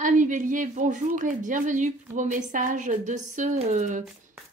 Amis Bélier, bonjour et bienvenue pour vos messages de ce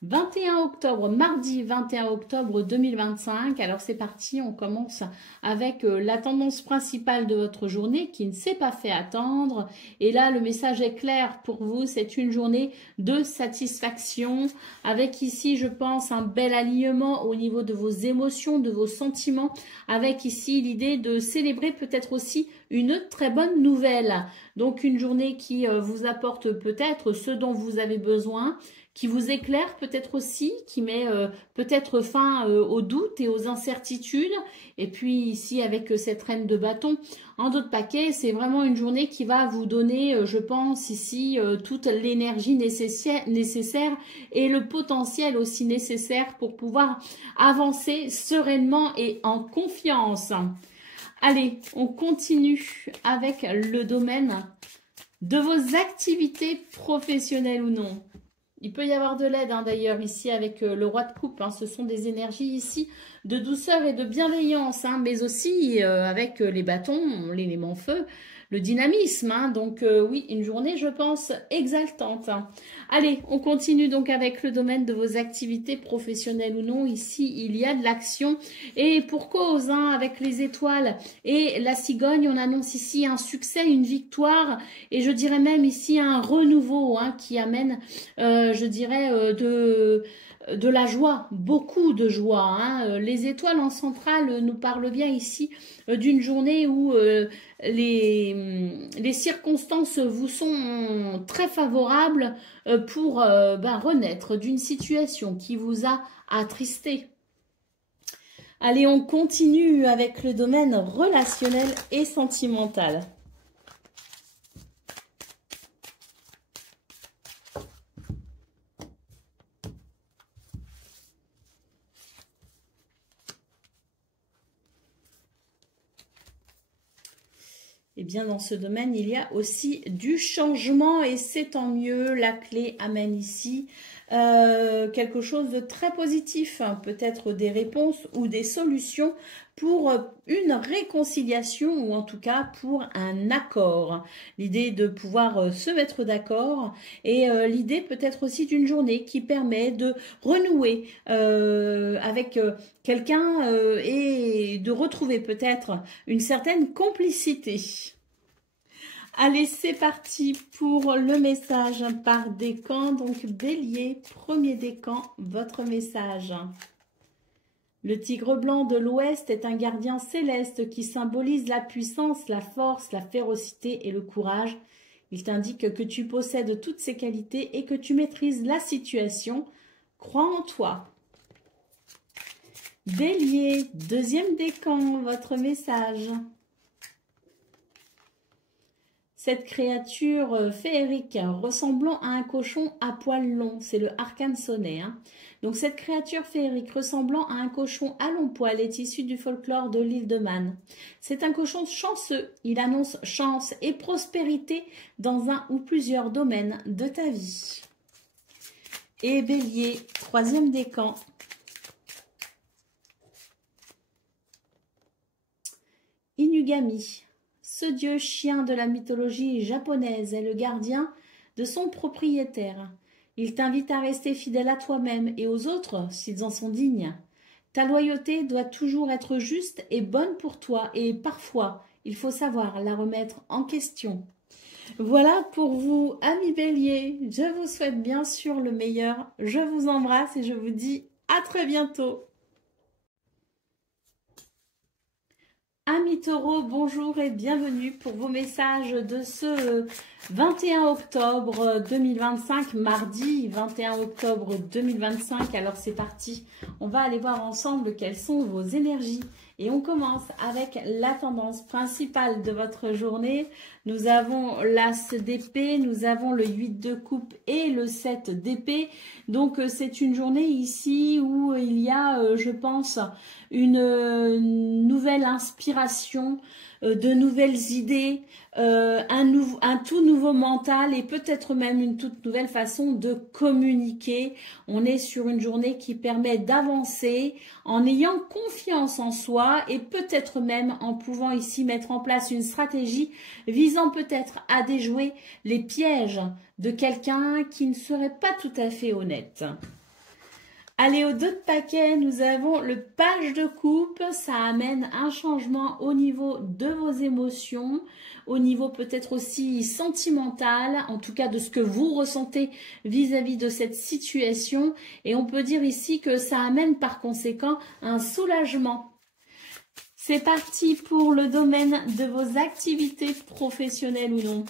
21 octobre, mardi 21 octobre 2025. Alors c'est parti, on commence avec la tendance principale de votre journée qui ne s'est pas fait attendre. Et là, le message est clair pour vous, c'est une journée de satisfaction avec ici, je pense, un bel alignement au niveau de vos émotions, de vos sentiments, avec ici l'idée de célébrer peut-être aussi une très bonne nouvelle. Donc une journée qui vous apporte peut-être ce dont vous avez besoin, qui vous éclaire peut-être aussi, qui met peut-être fin aux doutes et aux incertitudes. Et puis ici avec cette reine de bâton en dos de paquet, c'est vraiment une journée qui va vous donner, je pense ici, toute l'énergie nécessaire et le potentiel aussi nécessaire pour pouvoir avancer sereinement et en confiance. Allez, on continue avec le domaine de vos activités professionnelles ou non. Il peut y avoir de l'aide d'ailleurs ici avec le roi de coupe. Ce sont des énergies ici de douceur et de bienveillance, mais aussi avec les bâtons, l'élément feu, le dynamisme. Donc oui, une journée, je pense, exaltante. Allez, on continue donc avec le domaine de vos activités professionnelles ou non. Ici, il y a de l'action et pour cause, avec les étoiles et la cigogne, on annonce ici un succès, une victoire et je dirais même ici un renouveau qui amène, je dirais, de la joie, beaucoup de joie. Les étoiles en centrale nous parlent bien ici d'une journée où les circonstances vous sont très favorables pour renaître d'une situation qui vous a attristé. Allez, on continue avec le domaine relationnel et sentimental. Eh bien, dans ce domaine, il y a aussi du changement et c'est tant mieux. La clé amène ici quelque chose de très positif, peut-être des réponses ou des solutions pour une réconciliation ou en tout cas pour un accord. L'idée de pouvoir se mettre d'accord et l'idée peut-être aussi d'une journée qui permet de renouer avec quelqu'un et de retrouver peut-être une certaine complicité. Allez, c'est parti pour le message par décan. Donc, Bélier, premier décan, votre message. Le tigre blanc de l'Ouest est un gardien céleste qui symbolise la puissance, la force, la férocité et le courage. Il t'indique que tu possèdes toutes ces qualités et que tu maîtrises la situation. Crois en toi. Bélier, deuxième décan, votre message. Cette créature féerique ressemblant à un cochon à poils longs, c'est le arcane sonnet. Donc cette créature féerique ressemblant à un cochon à longs poils est issue du folklore de l'île de Man. C'est un cochon chanceux, il annonce chance et prospérité dans un ou plusieurs domaines de ta vie. Et Bélier, troisième décan. Inugami. Ce dieu chien de la mythologie japonaise est le gardien de son propriétaire. Il t'invite à rester fidèle à toi-même et aux autres s'ils en sont dignes. Ta loyauté doit toujours être juste et bonne pour toi et parfois, il faut savoir la remettre en question. Voilà pour vous, amis Bélier. Je vous souhaite bien sûr le meilleur. Je vous embrasse et je vous dis à très bientôt. Amis Taureaux, bonjour et bienvenue pour vos messages de ce 21 octobre 2025, mardi 21 octobre 2025. Alors c'est parti, on va aller voir ensemble quelles sont vos énergies. Et on commence avec la tendance principale de votre journée. Nous avons l'As d'épée, nous avons le 8 de coupe et le 7 d'épée. Donc c'est une journée ici où il y a, je pense, une nouvelle inspiration, de nouvelles idées, un tout nouveau mental et peut-être même une toute nouvelle façon de communiquer. On est sur une journée qui permet d'avancer en ayant confiance en soi et peut-être même en pouvant ici mettre en place une stratégie visant peut-être à déjouer les pièges de quelqu'un qui ne serait pas tout à fait honnête. Allez, au dos de paquet, nous avons le page de coupe. Ça amène un changement au niveau de vos émotions, au niveau peut-être aussi sentimental, en tout cas de ce que vous ressentez vis-à-vis de cette situation. Et on peut dire ici que ça amène par conséquent un soulagement. C'est parti pour le domaine de vos activités professionnelles ou non.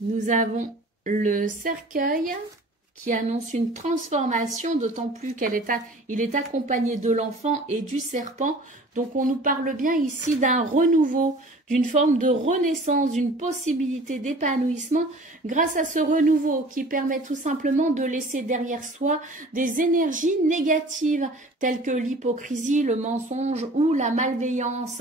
Nous avons le cercueil qui annonce une transformation, d'autant plus qu'il est accompagné de l'enfant et du serpent. Donc on nous parle bien ici d'un renouveau, d'une forme de renaissance, d'une possibilité d'épanouissement grâce à ce renouveau qui permet tout simplement de laisser derrière soi des énergies négatives telles que l'hypocrisie, le mensonge ou la malveillance.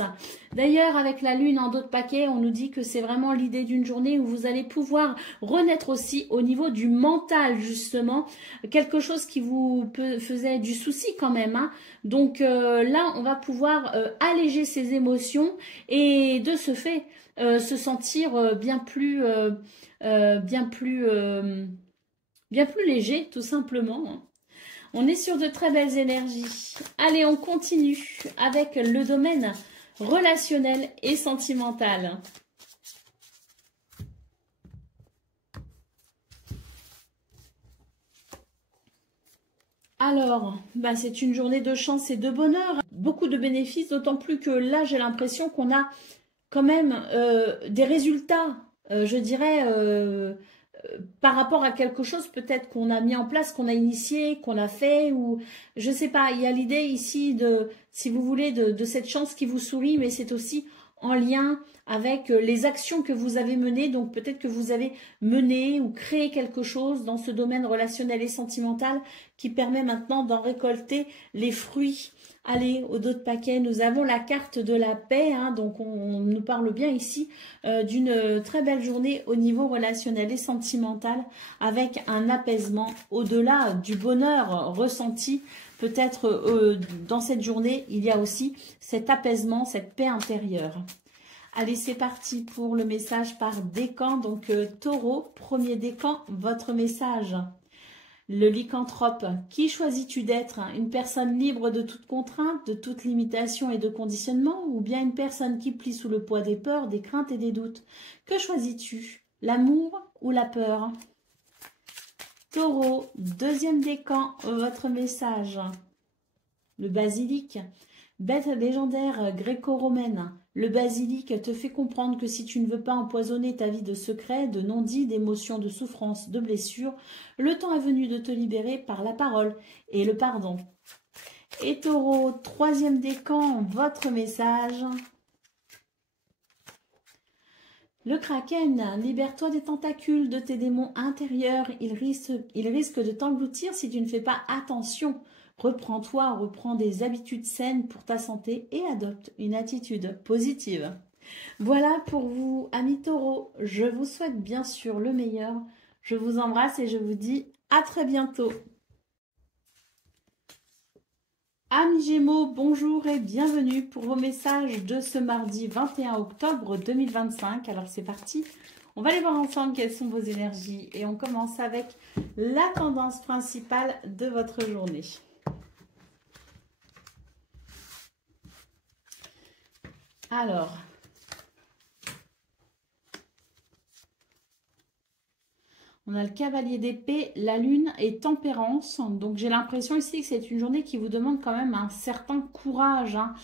D'ailleurs, avec la lune en dos de paquet, on nous dit que c'est vraiment l'idée d'une journée où vous allez pouvoir renaître aussi au niveau du mental, justement, quelque chose qui vous faisait du souci quand même, hein. Donc là, on va pouvoir alléger ses émotions et de ce fait se sentir bien plus léger, tout simplement, hein. On est sur de très belles énergies. Allez, on continue avec le domaine relationnel et sentimental. Alors, c'est une journée de chance et de bonheur. Beaucoup de bénéfices, d'autant plus que là, j'ai l'impression qu'on a quand même des résultats, je dirais, par rapport à quelque chose peut-être qu'on a mis en place, qu'on a initié, qu'on a fait, ou je sais pas, il y a l'idée ici de, si vous voulez, de cette chance qui vous sourit, mais c'est aussi en lien avec les actions que vous avez menées. Donc peut-être que vous avez mené ou créé quelque chose dans ce domaine relationnel et sentimental qui permet maintenant d'en récolter les fruits. Allez, au dos de paquet, nous avons la carte de la paix, hein, donc on nous parle bien ici d'une très belle journée au niveau relationnel et sentimental avec un apaisement au-delà du bonheur ressenti. Peut-être dans cette journée, il y a aussi cet apaisement, cette paix intérieure. Allez, c'est parti pour le message par décan. Donc, Taureau, premier décan, votre message. Le lycanthrope, qui choisis-tu d'être? Une personne libre de toute contrainte, de toute limitation et de conditionnement, ou bien une personne qui plie sous le poids des peurs, des craintes et des doutes? Que choisis-tu? L'amour ou la peur? Taureau, deuxième décan, votre message. Le basilic, bête légendaire gréco-romaine. Le basilic te fait comprendre que si tu ne veux pas empoisonner ta vie de secrets, de non-dits, d'émotions, de souffrances, de blessures, le temps est venu de te libérer par la parole et le pardon. Et Taureau, troisième décan, votre message. Le kraken, libère-toi des tentacules de tes démons intérieurs. Ils risquent de t'engloutir si tu ne fais pas attention. Reprends-toi, reprends des habitudes saines pour ta santé et adopte une attitude positive. Voilà pour vous, amis taureaux. Je vous souhaite bien sûr le meilleur. Je vous embrasse et je vous dis à très bientôt. Amis Gémeaux, bonjour et bienvenue pour vos messages de ce mardi 21 octobre 2025. Alors c'est parti, on va aller voir ensemble quelles sont vos énergies et on commence avec la tendance principale de votre journée. Alors, on a le cavalier d'épée, la lune et tempérance. Donc j'ai l'impression ici que c'est une journée qui vous demande quand même un certain courage, hein.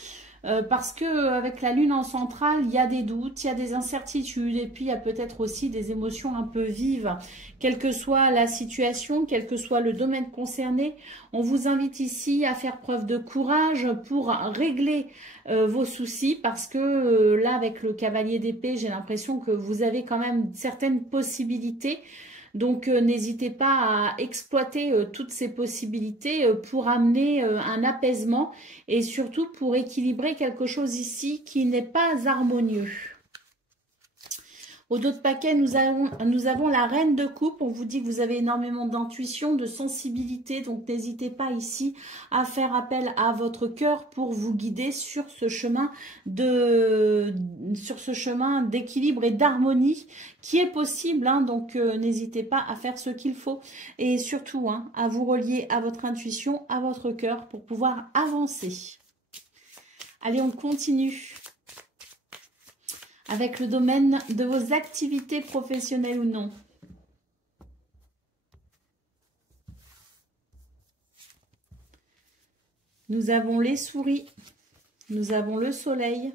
Parce que avec la lune en centrale, il y a des doutes, il y a des incertitudes et puis il y a peut-être aussi des émotions un peu vives. Quelle que soit la situation, quel que soit le domaine concerné, on vous invite ici à faire preuve de courage pour régler vos soucis parce que là avec le cavalier d'épée, j'ai l'impression que vous avez quand même certaines possibilités Donc, n'hésitez pas à exploiter toutes ces possibilités pour amener un apaisement et surtout pour équilibrer quelque chose ici qui n'est pas harmonieux. Au dos de paquet, nous avons la reine de coupe. On vous dit que vous avez énormément d'intuition, de sensibilité. Donc, n'hésitez pas ici à faire appel à votre cœur pour vous guider sur ce chemin d'équilibre et d'harmonie qui est possible. Hein. Donc, n'hésitez pas à faire ce qu'il faut. Et surtout, hein, à vous relier à votre intuition, à votre cœur pour pouvoir avancer. Allez, on continue avec le domaine de vos activités professionnelles ou non. Nous avons les souris, nous avons le soleil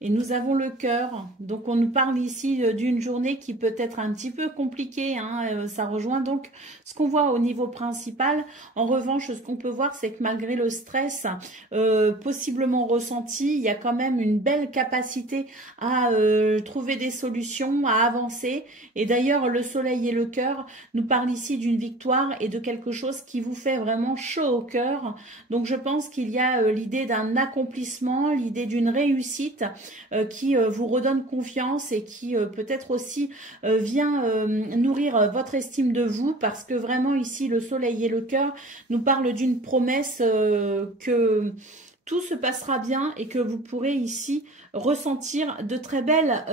et nous avons le cœur. Donc, on nous parle ici d'une journée qui peut être un petit peu compliquée. Hein. Ça rejoint donc ce qu'on voit au niveau principal. En revanche, ce qu'on peut voir, c'est que malgré le stress possiblement ressenti, il y a quand même une belle capacité à trouver des solutions, à avancer. Et d'ailleurs, le soleil et le cœur nous parlent ici d'une victoire et de quelque chose qui vous fait vraiment chaud au cœur. Donc, je pense qu'il y a l'idée d'un accomplissement, l'idée d'une réussite qui vous redonne confiance et qui peut-être aussi vient nourrir votre estime de vous, parce que vraiment ici le soleil et le cœur nous parlent d'une promesse que tout se passera bien et que vous pourrez ici ressentir de très belles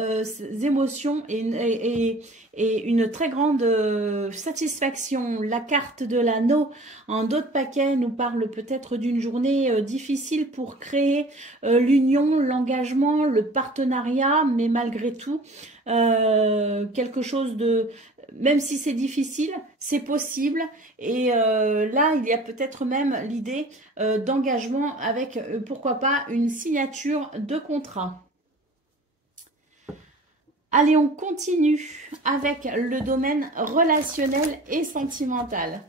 émotions et une très grande satisfaction. La carte de l'anneau en dos de paquet nous parle peut-être d'une journée difficile pour créer l'union, l'engagement, le partenariat, mais malgré tout, quelque chose de... Même si c'est difficile, c'est possible. Et là, il y a peut-être même l'idée d'engagement avec, pourquoi pas, une signature de contrat. Allez, on continue avec le domaine relationnel et sentimental.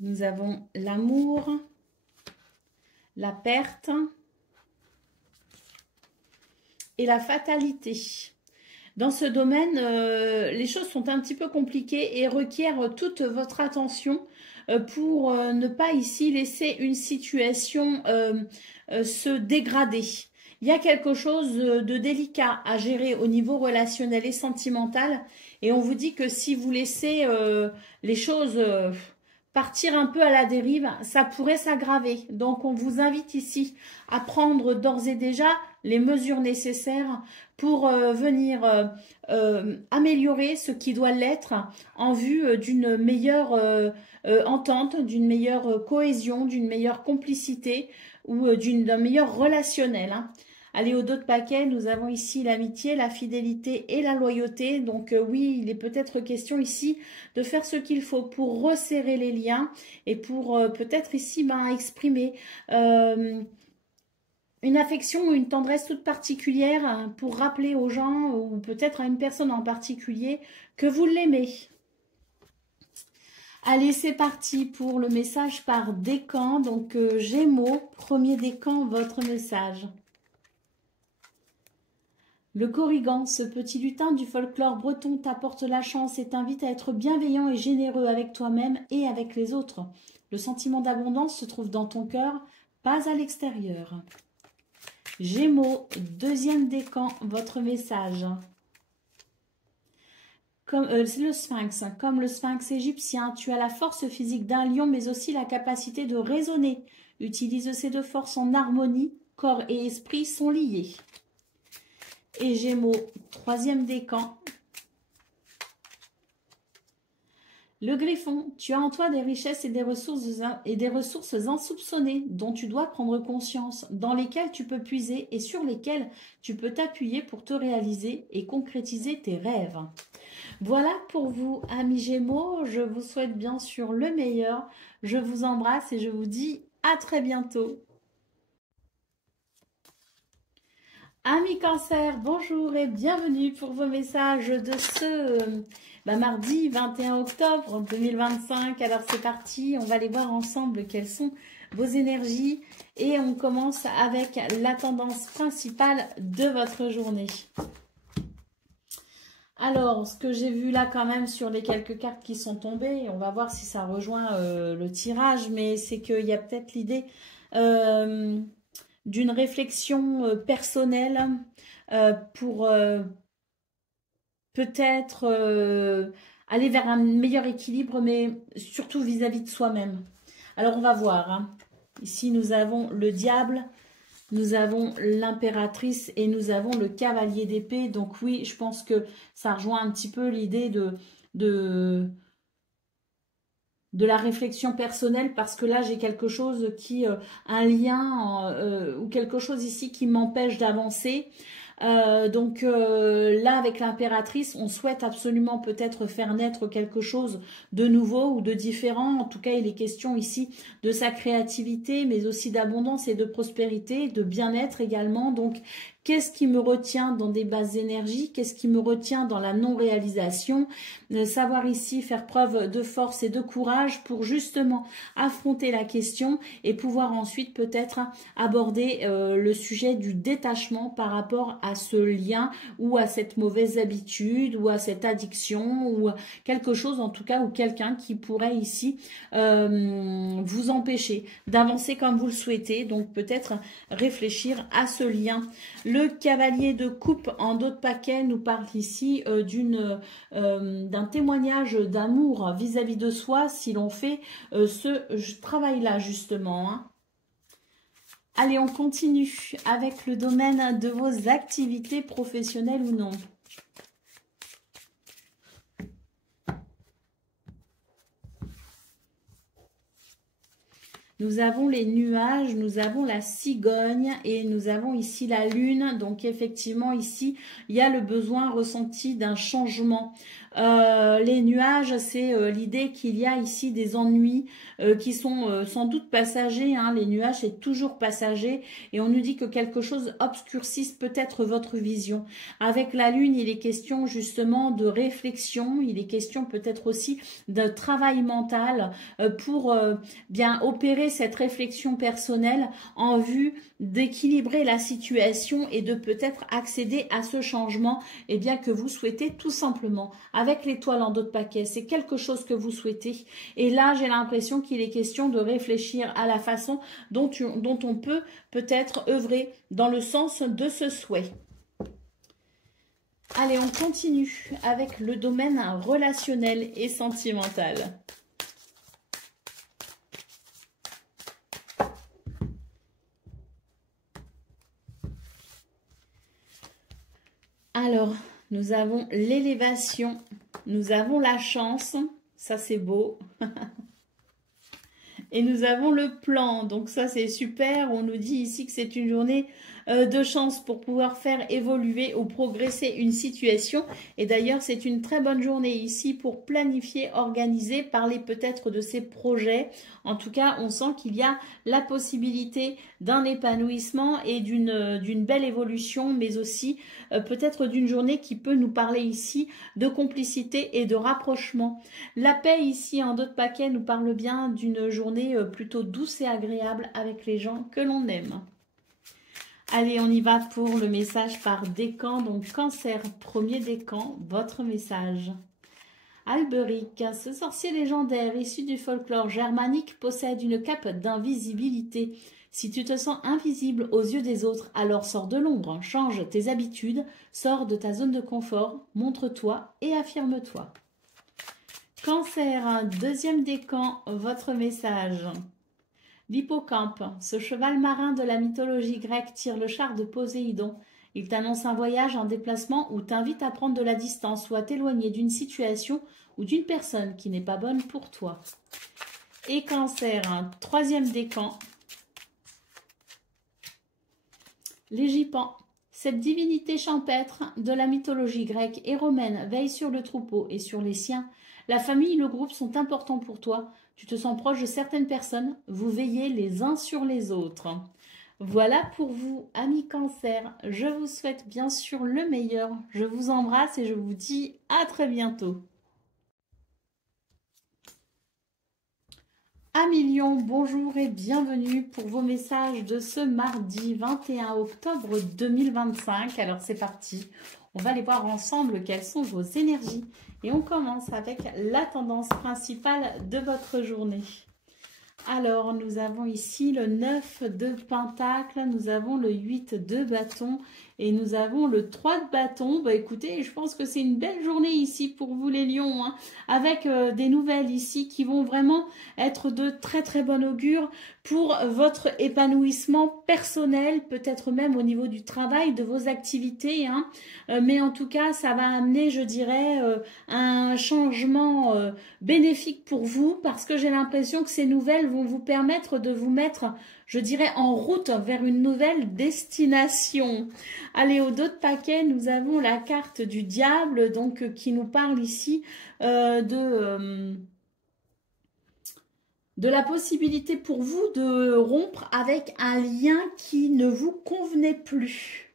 Nous avons l'amour, la perte et la fatalité. Dans ce domaine, les choses sont un petit peu compliquées et requièrent toute votre attention pour ne pas ici laisser une situation se dégrader. Il y a quelque chose de délicat à gérer au niveau relationnel et sentimental, et on vous dit que si vous laissez les choses partir un peu à la dérive, ça pourrait s'aggraver. Donc, on vous invite ici à prendre d'ores et déjà les mesures nécessaires pour venir améliorer ce qui doit l'être en vue d'une meilleure entente, d'une meilleure cohésion, d'une meilleure complicité ou d'un meilleur relationnel. Hein. Allez, au dos de paquet, nous avons ici l'amitié, la fidélité et la loyauté. Donc oui, il est peut-être question ici de faire ce qu'il faut pour resserrer les liens et pour peut-être ici exprimer une affection ou une tendresse toute particulière pour rappeler aux gens ou peut-être à une personne en particulier que vous l'aimez. Allez, c'est parti pour le message par décan. Donc Gémeaux, premier décan, votre message. Le Corrigan, ce petit lutin du folklore breton, t'apporte la chance et t'invite à être bienveillant et généreux avec toi-même et avec les autres. Le sentiment d'abondance se trouve dans ton cœur, pas à l'extérieur. Gémeaux, deuxième décan, votre message. C'est le sphinx. Comme le sphinx égyptien, tu as la force physique d'un lion, mais aussi la capacité de raisonner. Utilise ces deux forces en harmonie. Corps et esprit sont liés. Et Gémeaux, troisième décan. Le Griffon, tu as en toi des richesses et des ressources insoupçonnées dont tu dois prendre conscience, dans lesquelles tu peux puiser et sur lesquelles tu peux t'appuyer pour te réaliser et concrétiser tes rêves. Voilà pour vous, amis Gémeaux. Je vous souhaite bien sûr le meilleur. Je vous embrasse et je vous dis à très bientôt. Amis Cancer, bonjour et bienvenue pour vos messages de ce Mardi 21 octobre 2025. Alors c'est parti, on va aller voir ensemble quelles sont vos énergies. Et on commence avec la tendance principale de votre journée. Alors, ce que j'ai vu là quand même sur les quelques cartes qui sont tombées, on va voir si ça rejoint le tirage, mais c'est qu'il y a peut-être l'idée d'une réflexion personnelle pour peut-être aller vers un meilleur équilibre, mais surtout vis-à-vis de soi-même. Alors, on va voir. Hein. Ici, nous avons le diable. Nous avons l'impératrice et nous avons le cavalier d'épée. Donc oui, je pense que ça rejoint un petit peu l'idée de la réflexion personnelle, parce que là, j'ai quelque chose qui, un lien ou quelque chose ici qui m'empêche d'avancer. Là, avec l'impératrice, on souhaite absolument peut-être faire naître quelque chose de nouveau ou de différent. En tout cas, il est question ici de sa créativité, mais aussi d'abondance et de prospérité, de bien-être également. Donc, qu'est-ce qui me retient dans des basses énergies? Qu'est-ce qui me retient dans la non-réalisation? Savoir ici faire preuve de force et de courage pour justement affronter la question et pouvoir ensuite peut-être aborder le sujet du détachement par rapport à ce lien ou à cette mauvaise habitude ou à cette addiction ou quelque chose en tout cas, ou quelqu'un qui pourrait ici vous empêcher d'avancer comme vous le souhaitez. Donc peut-être réfléchir à ce lien. Le cavalier de coupe en dos de paquet nous parle ici d'un témoignage d'amour vis-à-vis de soi si l'on fait ce travail-là justement. Hein. Allez, on continue avec le domaine de vos activités professionnelles ou non. Nous avons les nuages, nous avons la cigogne et nous avons ici la lune. Donc effectivement ici, il y a le besoin ressenti d'un changement. Les nuages, c'est l'idée qu'il y a ici des ennuis qui sont sans doute passagers. Hein. Les nuages, c'est toujours passager. Et on nous dit que quelque chose obscurcisse peut-être votre vision. Avec la lune, il est question justement de réflexion. Il est question peut-être aussi de travail mental pour bien opérer cette réflexion personnelle en vue d'équilibrer la situation et de peut-être accéder à ce changement que vous souhaitez tout simplement. Avec l'étoile en dos de paquet, c'est quelque chose que vous souhaitez. Et là, j'ai l'impression qu'il est question de réfléchir à la façon dont on peut peut-être œuvrer dans le sens de ce souhait. Allez, on continue avec le domaine relationnel et sentimental. Alors, nous avons l'élévation, nous avons la chance, ça c'est beau. Et nous avons le plan, donc ça c'est super. On nous dit ici que c'est une journée de chance pour pouvoir faire évoluer ou progresser une situation. Et d'ailleurs, c'est une très bonne journée ici pour planifier, organiser, parler peut-être de ses projets. En tout cas, on sent qu'il y a la possibilité d'un épanouissement et d'une belle évolution, mais aussi peut-être d'une journée qui peut nous parler ici de complicité et de rapprochement. La paix ici en dos de paquet nous parle bien d'une journée plutôt douce et agréable avec les gens que l'on aime. Allez, on y va pour le message par décan. Donc, Cancer, premier décan, votre message. Alberic, ce sorcier légendaire issu du folklore germanique possède une cape d'invisibilité. Si tu te sens invisible aux yeux des autres, alors sors de l'ombre, change tes habitudes, sors de ta zone de confort, montre-toi et affirme-toi. Cancer, deuxième décan, votre message. L'hippocampe, ce cheval marin de la mythologie grecque tire le char de Poséidon. Il t'annonce un voyage, un déplacement ou t'invite à prendre de la distance ou à t'éloigner d'une situation ou d'une personne qui n'est pas bonne pour toi. Et Cancer, troisième décan. L'Égipan, cette divinité champêtre de la mythologie grecque et romaine veille sur le troupeau et sur les siens. La famille et le groupe sont importants pour toi. Tu te sens proche de certaines personnes. Vous veillez les uns sur les autres. Voilà pour vous, amis Cancer. Je vous souhaite bien sûr le meilleur. Je vous embrasse et je vous dis à très bientôt. Amis Lion, bonjour et bienvenue pour vos messages de ce mardi 21 octobre 2025. Alors c'est parti, on va aller voir ensemble quelles sont vos énergies. Et on commence avec la tendance principale de votre journée. Alors, nous avons ici le 9 de Pentacle, nous avons le 8 de bâton et nous avons le 3 de bâton. Bah écoutez, je pense que c'est une belle journée ici pour vous les lions, hein, avec des nouvelles ici qui vont vraiment être de très très bon augure pour votre épanouissement personnel, peut-être même au niveau du travail, de vos activités, hein. Mais en tout cas, ça va amener, je dirais, un changement bénéfique pour vous parce que j'ai l'impression que ces nouvelles vont vous permettre de vous mettre, je dirais, en route vers une nouvelle destination. Allez, au dos de paquet, nous avons la carte du diable, donc qui nous parle ici de la possibilité pour vous de rompre avec un lien qui ne vous convenait plus.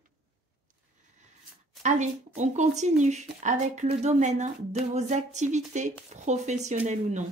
Allez, on continue avec le domaine de vos activités professionnelles ou non.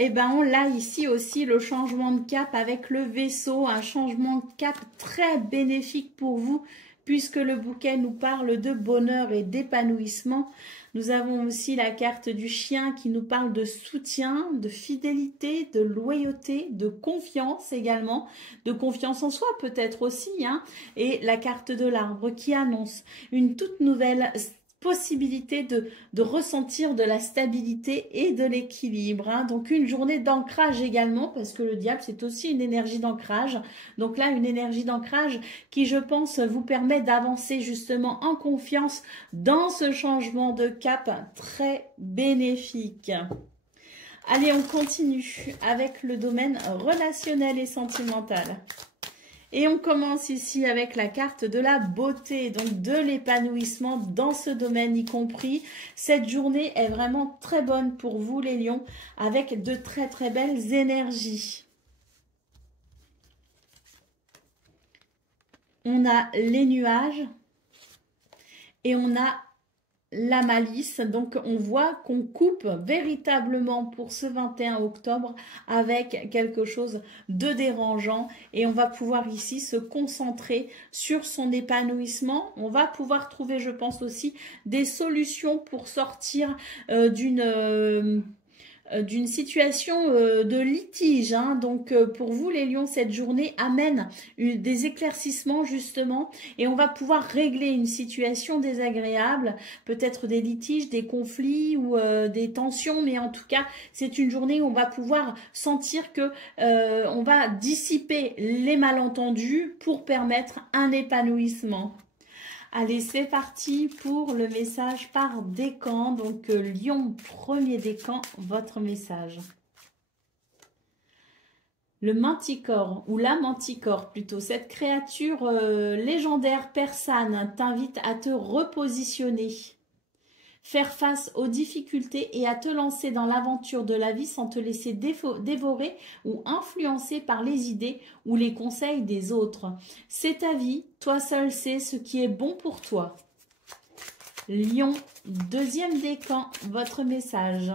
Eh bien, on l'a ici aussi, le changement de cap avec le vaisseau, un changement de cap très bénéfique pour vous, puisque le bouquet nous parle de bonheur et d'épanouissement. Nous avons aussi la carte du chien qui nous parle de soutien, de fidélité, de loyauté, de confiance également, de confiance en soi peut-être aussi, hein, et la carte de l'arbre qui annonce une toute nouvelle possibilité de ressentir de la stabilité et de l'équilibre, hein. Donc une journée d'ancrage également, parce que le diable c'est aussi une énergie d'ancrage. Donc là une énergie d'ancrage qui, je pense, vous permet d'avancer justement en confiance dans ce changement de cap très bénéfique. Allez, on continue avec le domaine relationnel et sentimental. Et on commence ici avec la carte de la beauté, donc de l'épanouissement dans ce domaine y compris. Cette journée est vraiment très bonne pour vous les lions, avec de très très belles énergies. On a les nuages et on a la malice, donc on voit qu'on coupe véritablement pour ce 21 octobre avec quelque chose de dérangeant et on va pouvoir ici se concentrer sur son épanouissement. On va pouvoir trouver, je pense aussi, des solutions pour sortir d'une situation de litige, hein. Donc pour vous les lions, cette journée amène des éclaircissements justement et on va pouvoir régler une situation désagréable, peut-être des litiges, des conflits ou des tensions, mais en tout cas c'est une journée où on va pouvoir sentir que on va dissiper les malentendus pour permettre un épanouissement. Allez, c'est parti pour le message par décan. Donc, Lion, premier décan, votre message. Le manticore, ou la manticore plutôt, cette créature légendaire persane t'invite à te repositionner, faire face aux difficultés et à te lancer dans l'aventure de la vie sans te laisser dévorer ou influencer par les idées ou les conseils des autres. C'est ta vie, toi seul sais ce qui est bon pour toi. Lion, deuxième décan, votre message.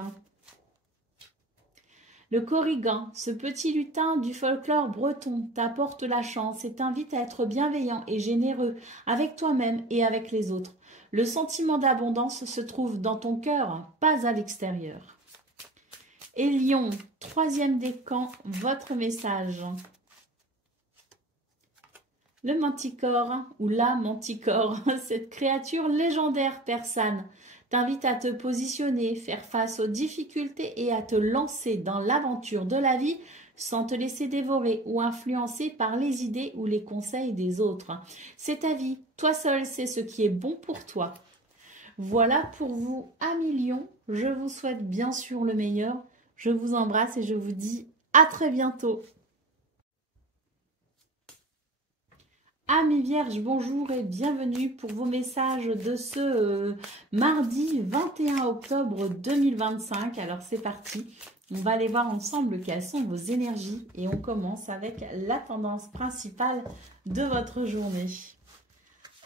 Le Corrigan, ce petit lutin du folklore breton, t'apporte la chance et t'invite à être bienveillant et généreux avec toi-même et avec les autres. Le sentiment d'abondance se trouve dans ton cœur, pas à l'extérieur. Et Lion, troisième décan, votre message. Le manticore ou la manticore, cette créature légendaire persane, t'invite à te positionner, faire face aux difficultés et à te lancer dans l'aventure de la vie sans te laisser dévorer ou influencer par les idées ou les conseils des autres. C'est ta vie, toi seul sais ce qui est bon pour toi. Voilà pour vous, amis Lions. Je vous souhaite bien sûr le meilleur. Je vous embrasse et je vous dis à très bientôt. Amis Vierges, bonjour et bienvenue pour vos messages de ce mardi 21 octobre 2025. Alors c'est parti, on va aller voir ensemble quelles sont vos énergies et on commence avec la tendance principale de votre journée.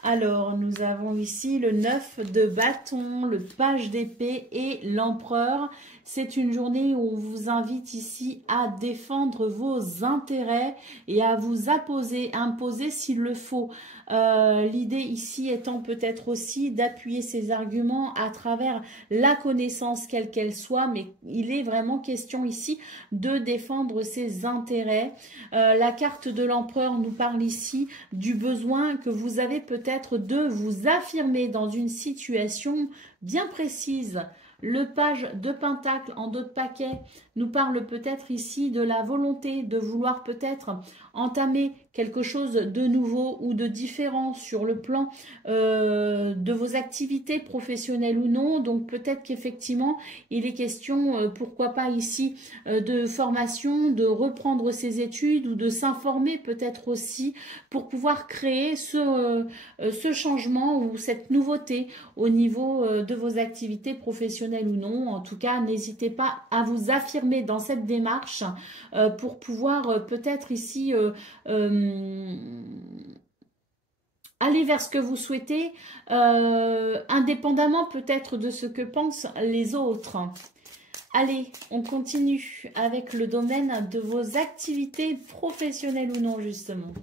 Alors, nous avons ici le 9 de bâton, le page d'épée et l'empereur. C'est une journée où on vous invite ici à défendre vos intérêts et à vous imposer s'il le faut. L'idée ici étant peut-être aussi d'appuyer ces arguments à travers la connaissance quelle qu'elle soit, mais il est vraiment question ici de défendre ses intérêts. La carte de l'empereur nous parle ici du besoin que vous avez peut-être de vous affirmer dans une situation bien précise. Le page de Pentacle en dos de paquet nous parle peut-être ici de la volonté de vouloir peut-être entamer quelque chose de nouveau ou de différent sur le plan de vos activités professionnelles ou non. Donc peut-être qu'effectivement il est question, pourquoi pas ici, de formation, de reprendre ses études ou de s'informer peut-être aussi pour pouvoir créer ce changement ou cette nouveauté au niveau de vos activités professionnelles ou non. En tout cas, n'hésitez pas à vous affirmer dans cette démarche pour pouvoir peut-être ici aller vers ce que vous souhaitez, indépendamment peut-être de ce que pensent les autres. Allez, on continue avec le domaine de vos activités professionnelles ou non, justement.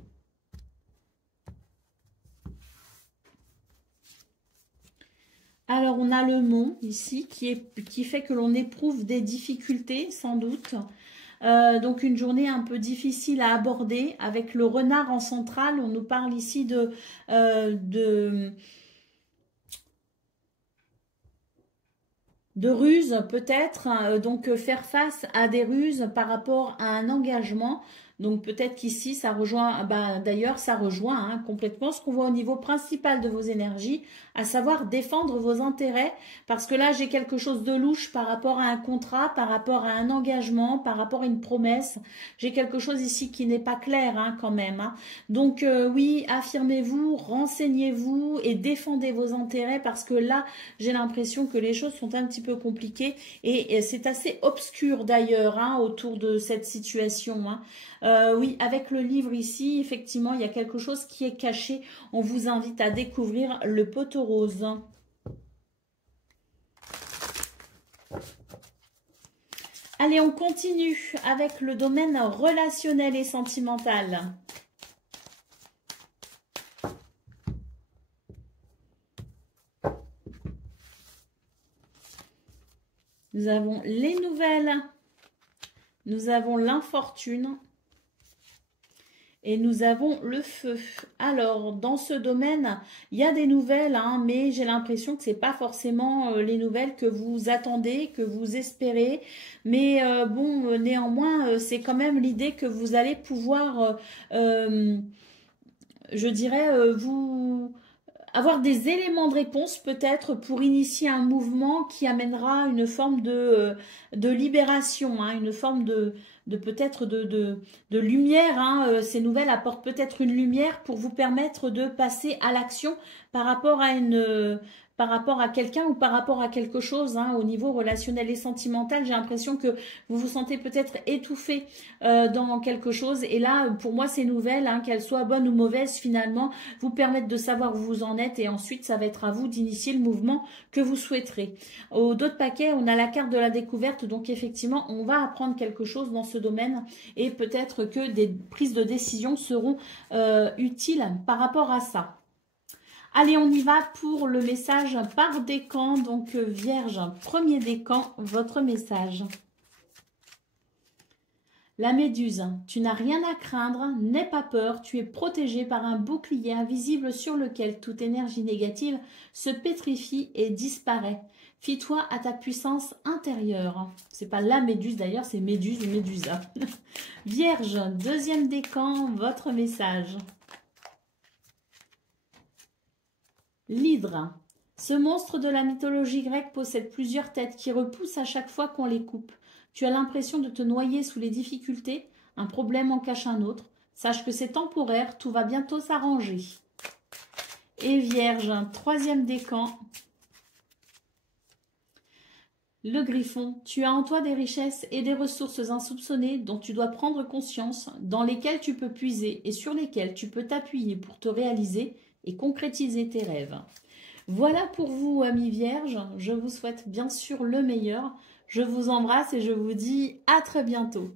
Alors, on a le mont ici qui fait que l'on éprouve des difficultés, sans doute. Donc, une journée un peu difficile à aborder avec le renard en centrale. On nous parle ici de ruses peut-être, donc faire face à des ruses par rapport à un engagement. Donc peut-être qu'ici ça rejoint, d'ailleurs ça rejoint complètement ce qu'on voit au niveau principal de vos énergies, à savoir défendre vos intérêts, parce que là j'ai quelque chose de louche par rapport à un contrat, par rapport à un engagement, par rapport à une promesse. J'ai quelque chose ici qui n'est pas clair quand même. Donc oui, affirmez-vous, renseignez-vous et défendez vos intérêts, parce que là j'ai l'impression que les choses sont un petit peu compliquées et c'est assez obscur d'ailleurs autour de cette situation. Oui, avec le livre ici, effectivement, il y a quelque chose qui est caché. On vous invite à découvrir le poteau rose. Allez, on continue avec le domaine relationnel et sentimental. Nous avons les nouvelles, nous avons l'infortune et nous avons le feu. Alors, dans ce domaine, il y a des nouvelles, mais j'ai l'impression que ce n'est pas forcément les nouvelles que vous attendez, que vous espérez. Mais bon, néanmoins, c'est quand même l'idée que vous allez pouvoir, je dirais, vous avoir des éléments de réponse peut-être pour initier un mouvement qui amènera une forme de libération, une forme de peut-être de lumière. Ces nouvelles apportent peut-être une lumière pour vous permettre de passer à l'action par rapport à quelqu'un ou par rapport à quelque chose au niveau relationnel et sentimental. J'ai l'impression que vous vous sentez peut-être étouffé dans quelque chose. Et là, pour moi, ces nouvelles, qu'elles soient bonnes ou mauvaises, finalement, vous permettent de savoir où vous en êtes. Et ensuite, ça va être à vous d'initier le mouvement que vous souhaiterez. Au dos de paquet, on a la carte de la découverte. Donc, effectivement, on va apprendre quelque chose dans ce domaine. Et peut-être que des prises de décision seront utiles par rapport à ça. Allez, on y va pour le message par décan. Donc, Vierge, premier décan, votre message. La méduse, tu n'as rien à craindre, n'aie pas peur, tu es protégé par un bouclier invisible sur lequel toute énergie négative se pétrifie et disparaît. Fie-toi à ta puissance intérieure. C'est pas la méduse d'ailleurs, c'est méduse ou médusa. Vierge, deuxième décan, votre message. L'hydre. Ce monstre de la mythologie grecque possède plusieurs têtes qui repoussent à chaque fois qu'on les coupe. Tu as l'impression de te noyer sous les difficultés, un problème en cache un autre. Sache que c'est temporaire, tout va bientôt s'arranger. Et Vierge, troisième décan. Le Griffon, tu as en toi des richesses et des ressources insoupçonnées dont tu dois prendre conscience, dans lesquelles tu peux puiser et sur lesquelles tu peux t'appuyer pour te réaliser. et concrétiser tes rêves. Voilà pour vous, amis vierges. Je vous souhaite bien sûr le meilleur. Je vous embrasse et je vous dis à très bientôt.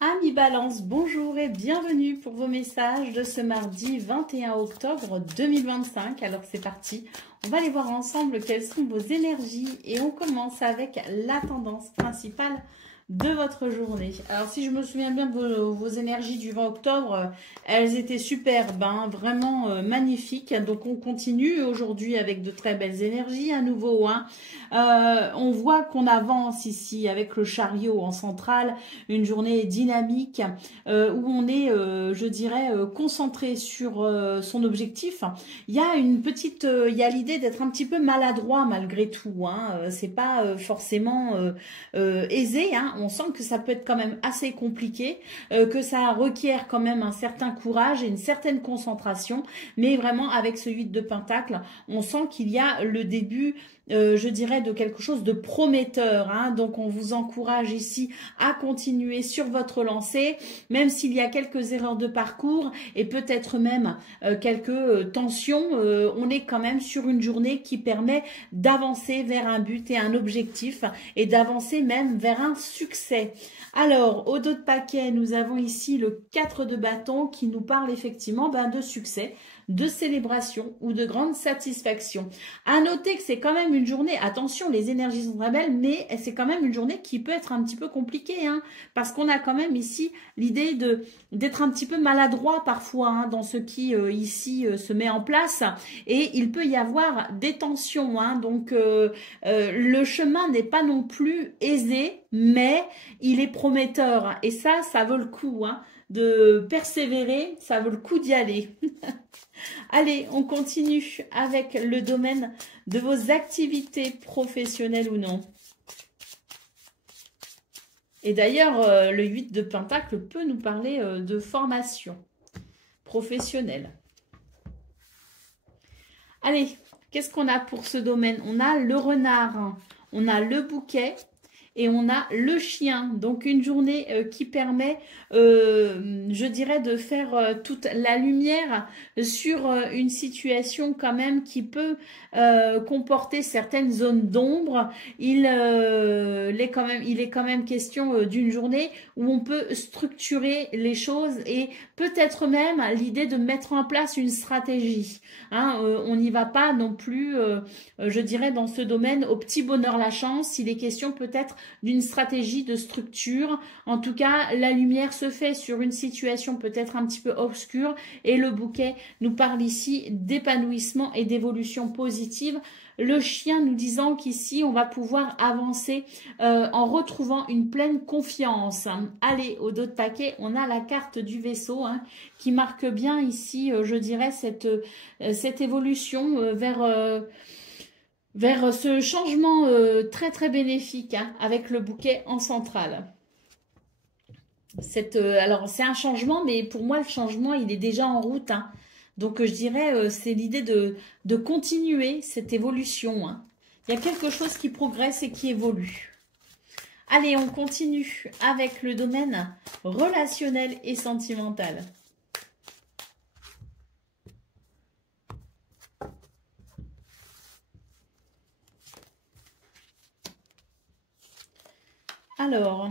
Amis Balance, bonjour et bienvenue pour vos messages de ce mardi 21 octobre 2025. Alors c'est parti, on va aller voir ensemble quelles sont vos énergies et on commence avec la tendance principale de votre journée. Alors si je me souviens bien de vos énergies du 20 octobre, elles étaient superbes, hein, vraiment magnifiques. Donc on continue aujourd'hui avec de très belles énergies à nouveau. Hein. On voit qu'on avance ici avec le chariot en centrale, une journée dynamique où on est, je dirais, concentré sur son objectif. Il y a une petite, il y a l'idée d'être un petit peu maladroit malgré tout. Hein. C'est pas forcément aisé. Hein. On sent que ça peut être quand même assez compliqué, que ça requiert quand même un certain courage et une certaine concentration. Mais vraiment avec ce 8 de Pentacle, on sent qu'il y a le début, je dirais, de quelque chose de prometteur. Hein. Donc on vous encourage ici à continuer sur votre lancée, même s'il y a quelques erreurs de parcours et peut-être même quelques tensions. On est quand même sur une journée qui permet d'avancer vers un but et un objectif et d'avancer même vers un succès. Alors, au dos de paquet, nous avons ici le 4 de bâton qui nous parle effectivement de succès, de célébration ou de grande satisfaction. À noter que c'est quand même une journée, attention, les énergies sont très belles, mais c'est quand même une journée qui peut être un petit peu compliquée, hein, parce qu'on a quand même ici l'idée d'être un petit peu maladroit parfois hein, dans ce qui ici se met en place, et il peut y avoir des tensions, hein, donc le chemin n'est pas non plus aisé, mais il est prometteur, et ça vaut le coup, hein, de persévérer, ça vaut le coup d'y aller. Allez, on continue avec le domaine de vos activités professionnelles ou non. Et d'ailleurs, le 8 de Pentacle peut nous parler de formation professionnelle. Allez, qu'est-ce qu'on a pour ce domaine? On a le renard, on a le bouquet et on a le chien. Donc une journée qui permet, je dirais, de faire toute la lumière sur une situation quand même qui peut comporter certaines zones d'ombre. Il est quand même question d'une journée où on peut structurer les choses et peut-être même l'idée de mettre en place une stratégie. Hein, on n'y va pas non plus, je dirais, dans ce domaine au petit bonheur la chance. Il est question peut-être d'une stratégie de structure. En tout cas, la lumière se fait sur une situation peut-être un petit peu obscure et le bouquet nous parle ici d'épanouissement et d'évolution positive. Le chien nous disant qu'ici, on va pouvoir avancer en retrouvant une pleine confiance. Allez, au dos de paquet, on a la carte du vaisseau hein, qui marque bien ici, je dirais, cette évolution vers ce changement très très bénéfique hein, avec le bouquet en centrale. Alors c'est un changement, mais pour moi le changement il est déjà en route. Hein. Donc je dirais c'est l'idée de continuer cette évolution. Hein. Il y a quelque chose qui progresse et qui évolue. Allez, on continue avec le domaine relationnel et sentimental. Alors,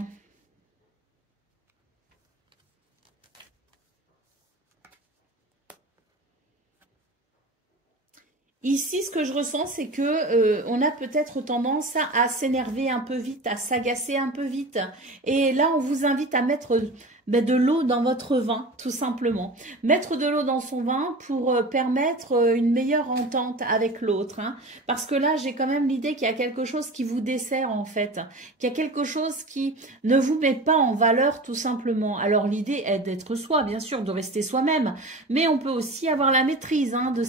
ici, ce que je ressens, c'est que on a peut-être tendance à s'énerver un peu vite, à s'agacer un peu vite. Et là, on vous invite à mettre de l'eau dans votre vin, tout simplement. Mettre de l'eau dans son vin pour permettre une meilleure entente avec l'autre. Hein. Parce que là, j'ai quand même l'idée qu'il y a quelque chose qui vous dessert, en fait. Qu'il y a quelque chose qui ne vous met pas en valeur, tout simplement. Alors, l'idée est d'être soi, bien sûr, de rester soi-même. Mais on peut aussi avoir la maîtrise hein, de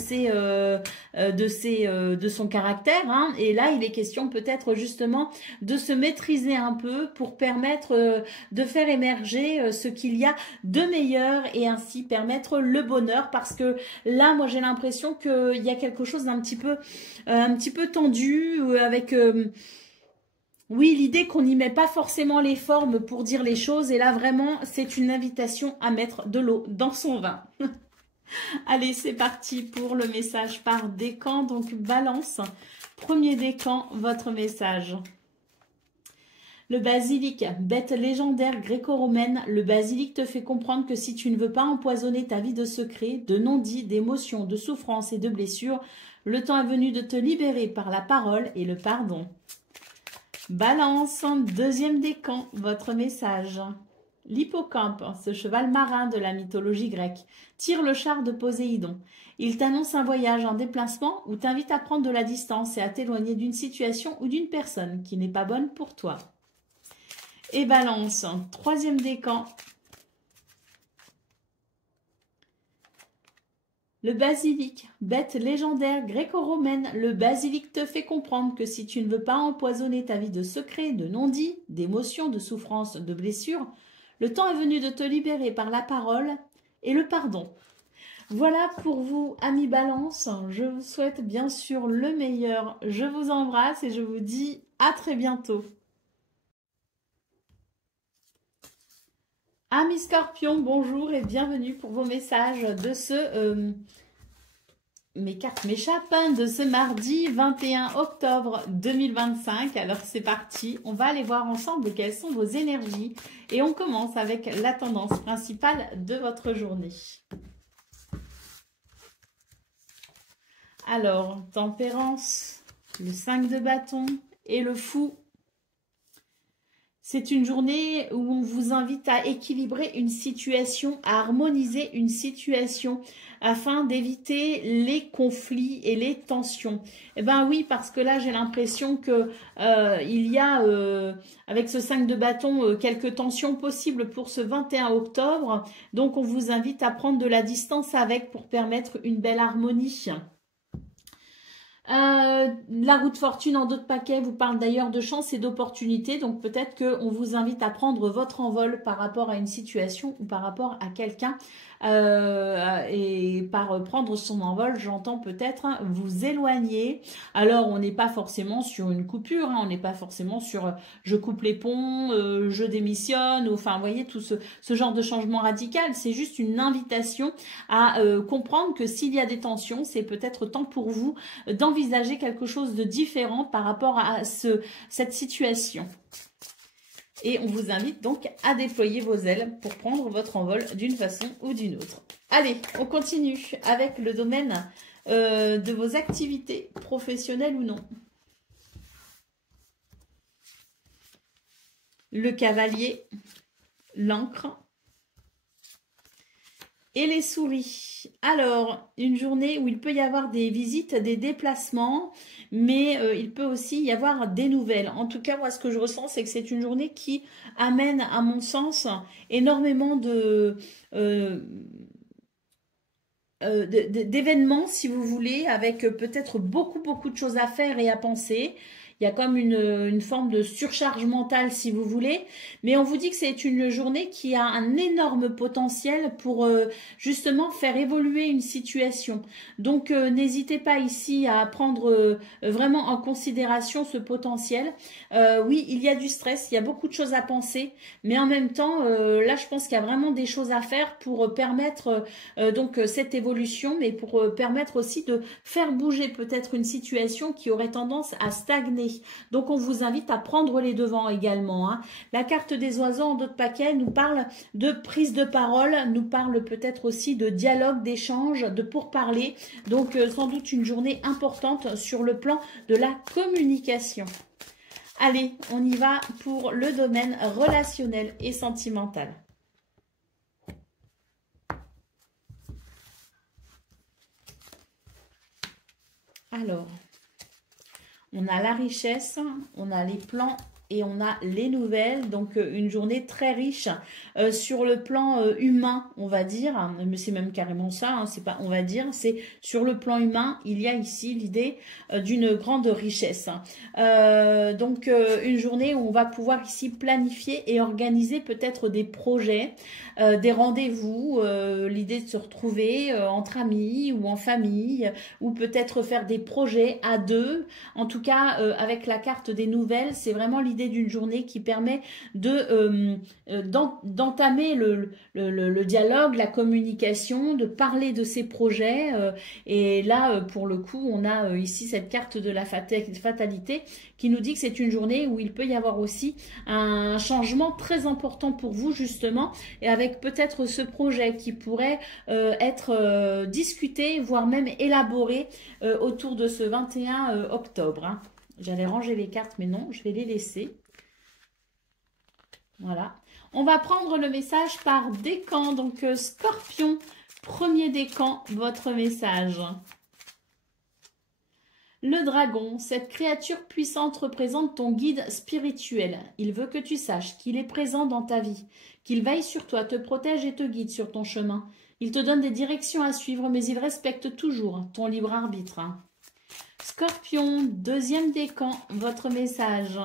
son caractère. Hein. Et là, il est question peut-être justement de se maîtriser un peu pour permettre de faire émerger ce qu'il y a de meilleur et ainsi permettre le bonheur. Parce que là, moi, j'ai l'impression qu'il y a quelque chose d'un petit peu tendu avec Oui, l'idée qu'on n'y met pas forcément les formes pour dire les choses. Et là, vraiment, c'est une invitation à mettre de l'eau dans son vin. Allez, c'est parti pour le message par décan. Donc, Balance, premier décan, votre message. Le basilic, bête légendaire gréco-romaine, le basilic te fait comprendre que si tu ne veux pas empoisonner ta vie de secrets, de non-dits, d'émotions, de souffrances et de blessures, le temps est venu de te libérer par la parole et le pardon. Balance, deuxième décan, votre message. L'hippocampe, ce cheval marin de la mythologie grecque, tire le char de Poséidon. Il t'annonce un voyage, un déplacement ou t'invite à prendre de la distance et à t'éloigner d'une situation ou d'une personne qui n'est pas bonne pour toi. Et Balance, troisième décan. Le basilic, bête légendaire gréco-romaine, le basilic te fait comprendre que si tu ne veux pas empoisonner ta vie de secrets, de non-dits, d'émotions, de souffrances, de blessures, le temps est venu de te libérer par la parole et le pardon. Voilà pour vous, amis Balance. Je vous souhaite bien sûr le meilleur. Je vous embrasse et je vous dis à très bientôt. Amis Scorpions, bonjour et bienvenue pour vos messages de ce... mes cartes m'échappent, de ce mardi 21 octobre 2025. Alors c'est parti, on va aller voir ensemble quelles sont vos énergies. Et on commence avec la tendance principale de votre journée. Alors, tempérance, le 5 de bâton et le fou. C'est une journée où on vous invite à équilibrer une situation, à harmoniser une situation afin d'éviter les conflits et les tensions. Eh bien oui, parce que là, j'ai l'impression que il y a, avec ce 5 de bâton, quelques tensions possibles pour ce 21 octobre. Donc, on vous invite à prendre de la distance avec pour permettre une belle harmonie. La roue de fortune en dos de paquet vous parle d'ailleurs de chance et d'opportunité. Donc peut-être qu'on vous invite à prendre votre envol par rapport à une situation ou par rapport à quelqu'un. Et par prendre son envol, j'entends peut-être vous éloigner. Alors on n'est pas forcément sur une coupure, on n'est pas forcément sur je coupe les ponts, je démissionne, enfin vous voyez tout ce genre de changement radical. C'est juste une invitation à comprendre que s'il y a des tensions, c'est peut-être temps pour vous d'envisager quelque chose de différent par rapport à cette situation. Et on vous invite donc à déployer vos ailes pour prendre votre envol d'une façon ou d'une autre. Allez, on continue avec le domaine de vos activités professionnelles ou non. Le cavalier, l'encre et les souris. Alors, une journée où il peut y avoir des visites, des déplacements, mais il peut aussi y avoir des nouvelles. En tout cas, moi, ce que je ressens, c'est que c'est une journée qui amène, à mon sens, énormément d'événements, si vous voulez, avec peut-être beaucoup de choses à faire et à penser. Il y a comme une forme de surcharge mentale, si vous voulez. Mais on vous dit que c'est une journée qui a un énorme potentiel pour justement faire évoluer une situation. Donc, n'hésitez pas ici à prendre vraiment en considération ce potentiel. Oui, il y a du stress, il y a beaucoup de choses à penser. Mais en même temps, là, je pense qu'il y a vraiment des choses à faire pour permettre donc cette évolution, mais pour permettre aussi de faire bouger peut-être une situation qui aurait tendance à stagner. Donc, on vous invite à prendre les devants également. La carte des oiseaux en dos de paquet nous parle de prise de parole, nous parle peut-être aussi de dialogue, d'échange, de pourparler. Donc, sans doute une journée importante sur le plan de la communication. Allez, on y va pour le domaine relationnel et sentimental. Alors, on a la richesse, on a les plans et on a les nouvelles. Donc, une journée très riche sur le plan humain, on va dire. Mais c'est même carrément ça, c'est pas on va dire. C'est sur le plan humain, il y a ici l'idée d'une grande richesse. Donc, une journée où on va pouvoir ici planifier et organiser peut-être des projets, des rendez-vous, l'idée de se retrouver entre amis ou en famille, ou peut-être faire des projets à deux. En tout cas, avec la carte des nouvelles, c'est vraiment l'idée idée d'une journée qui permet d'entamer le dialogue, la communication, de parler de ses projets. Et là, pour le coup, on a ici cette carte de la fatalité qui nous dit que c'est une journée où il peut y avoir aussi un changement très important pour vous, justement, et avec peut-être ce projet qui pourrait être discuté, voire même élaboré autour de ce 21 octobre. Hein. J'allais ranger les cartes, mais non, je vais les laisser. Voilà. On va prendre le message par décan. Donc, Scorpion, premier décan, votre message. Le dragon, cette créature puissante représente ton guide spirituel. Il veut que tu saches qu'il est présent dans ta vie, qu'il veille sur toi, te protège et te guide sur ton chemin. Il te donne des directions à suivre, mais il respecte toujours ton libre arbitre. Scorpion, deuxième décan, votre message.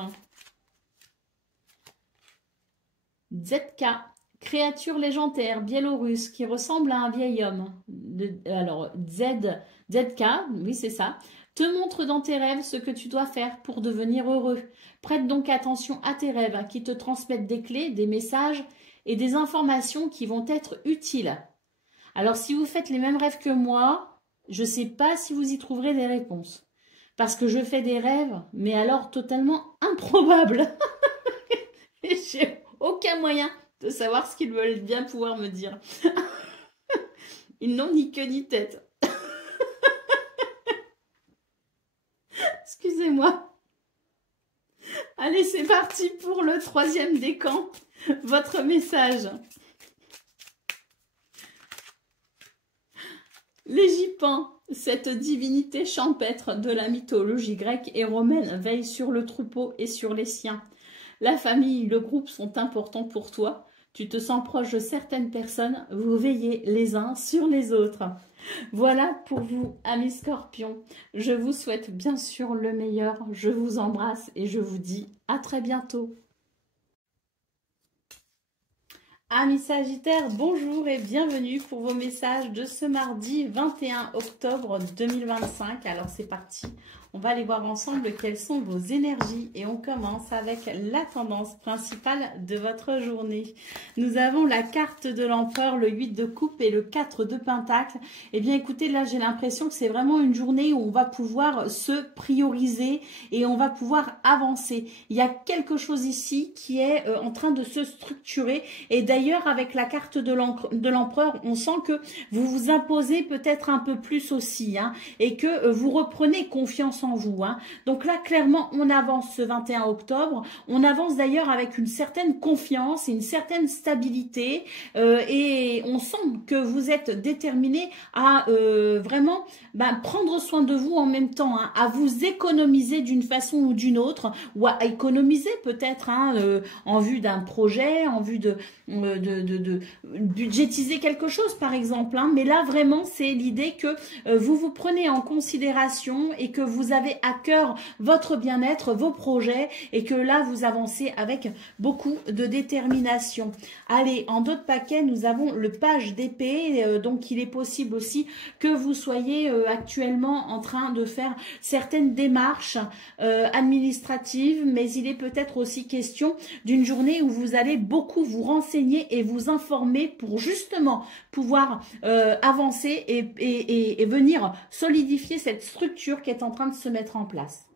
ZK, créature légendaire biélorusse qui ressemble à un vieil homme. Alors, ZK, oui c'est ça. Te montre dans tes rêves ce que tu dois faire pour devenir heureux. Prête donc attention à tes rêves qui te transmettent des clés, des messages et des informations qui vont être utiles. Alors, si vous faites les mêmes rêves que moi, je ne sais pas si vous y trouverez des réponses. Parce que je fais des rêves, mais alors totalement improbables. Et j'ai aucun moyen de savoir ce qu'ils veulent bien pouvoir me dire. Ils n'ont ni queue ni tête. Excusez-moi. Allez, c'est parti pour le troisième décan. Votre message. L'Égypten, cette divinité champêtre de la mythologie grecque et romaine, veille sur le troupeau et sur les siens. La famille, le groupe sont importants pour toi. Tu te sens proche de certaines personnes, vous veillez les uns sur les autres. Voilà pour vous, amis Scorpions. Je vous souhaite bien sûr le meilleur. Je vous embrasse et je vous dis à très bientôt. Amis Sagittaires, bonjour et bienvenue pour vos messages de ce mardi 21 octobre 2025. Alors c'est parti, on va aller voir ensemble quelles sont vos énergies et on commence avec la tendance principale de votre journée. Nous avons la carte de l'empereur, le 8 de coupe et le 4 de pentacle. Eh bien écoutez, là j'ai l'impression que c'est vraiment une journée où on va pouvoir se prioriser et on va pouvoir avancer. Il y a quelque chose ici qui est en train de se structurer et d'ailleurs avec la carte de l'empereur, on sent que vous vous imposez peut-être un peu plus aussi hein, et que vous reprenez confiance en vous. Hein. Donc là, clairement, on avance ce 21 octobre. On avance d'ailleurs avec une certaine confiance et une certaine stabilité et on sent que vous êtes déterminé à vraiment prendre soin de vous en même temps, hein, à vous économiser d'une façon ou d'une autre ou à économiser peut-être hein, en vue d'un projet, en vue de budgétiser quelque chose par exemple. Hein. Mais là, vraiment, c'est l'idée que vous vous prenez en considération et que vous avez à cœur votre bien-être, vos projets et que là, vous avancez avec beaucoup de détermination. Allez, en d'autres paquets, nous avons le page d'épée. Donc, il est possible aussi que vous soyez actuellement en train de faire certaines démarches administratives, mais il est peut-être aussi question d'une journée où vous allez beaucoup vous renseigner et vous informer pour justement pouvoir avancer et venir solidifier cette structure qui est en train de se mettre en place.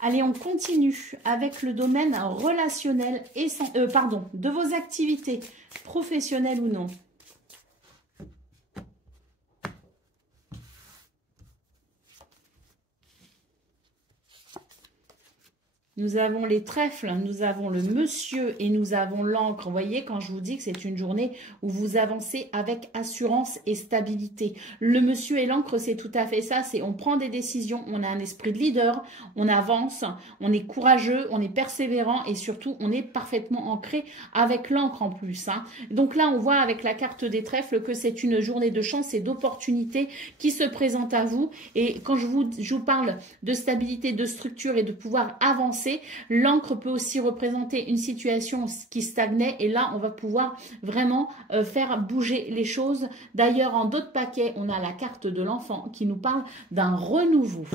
Allez, on continue avec le domaine relationnel et de vos activités professionnelles ou non. Nous avons les trèfles, nous avons le monsieur et nous avons l'encre. Vous voyez, quand je vous dis que c'est une journée où vous avancez avec assurance et stabilité. Le monsieur et l'encre, c'est tout à fait ça. C'est on prend des décisions, on a un esprit de leader, on avance, on est courageux, on est persévérant et surtout, on est parfaitement ancré avec l'encre en plus. Hein. Donc là, on voit avec la carte des trèfles que c'est une journée de chance et d'opportunité qui se présente à vous. Et quand je vous parle de stabilité, de structure et de pouvoir avancer, l'encre peut aussi représenter une situation qui stagnait et là on va pouvoir vraiment faire bouger les choses. D'ailleurs en d'autres paquets on a la carte de l'enfant qui nous parle d'un renouveau.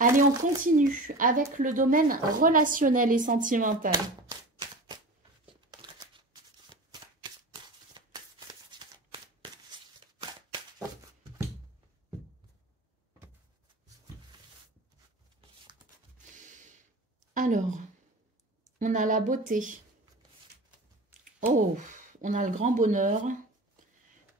Allez, on continue avec le domaine relationnel et sentimental. Alors, on a la beauté. Oh, on a le grand bonheur.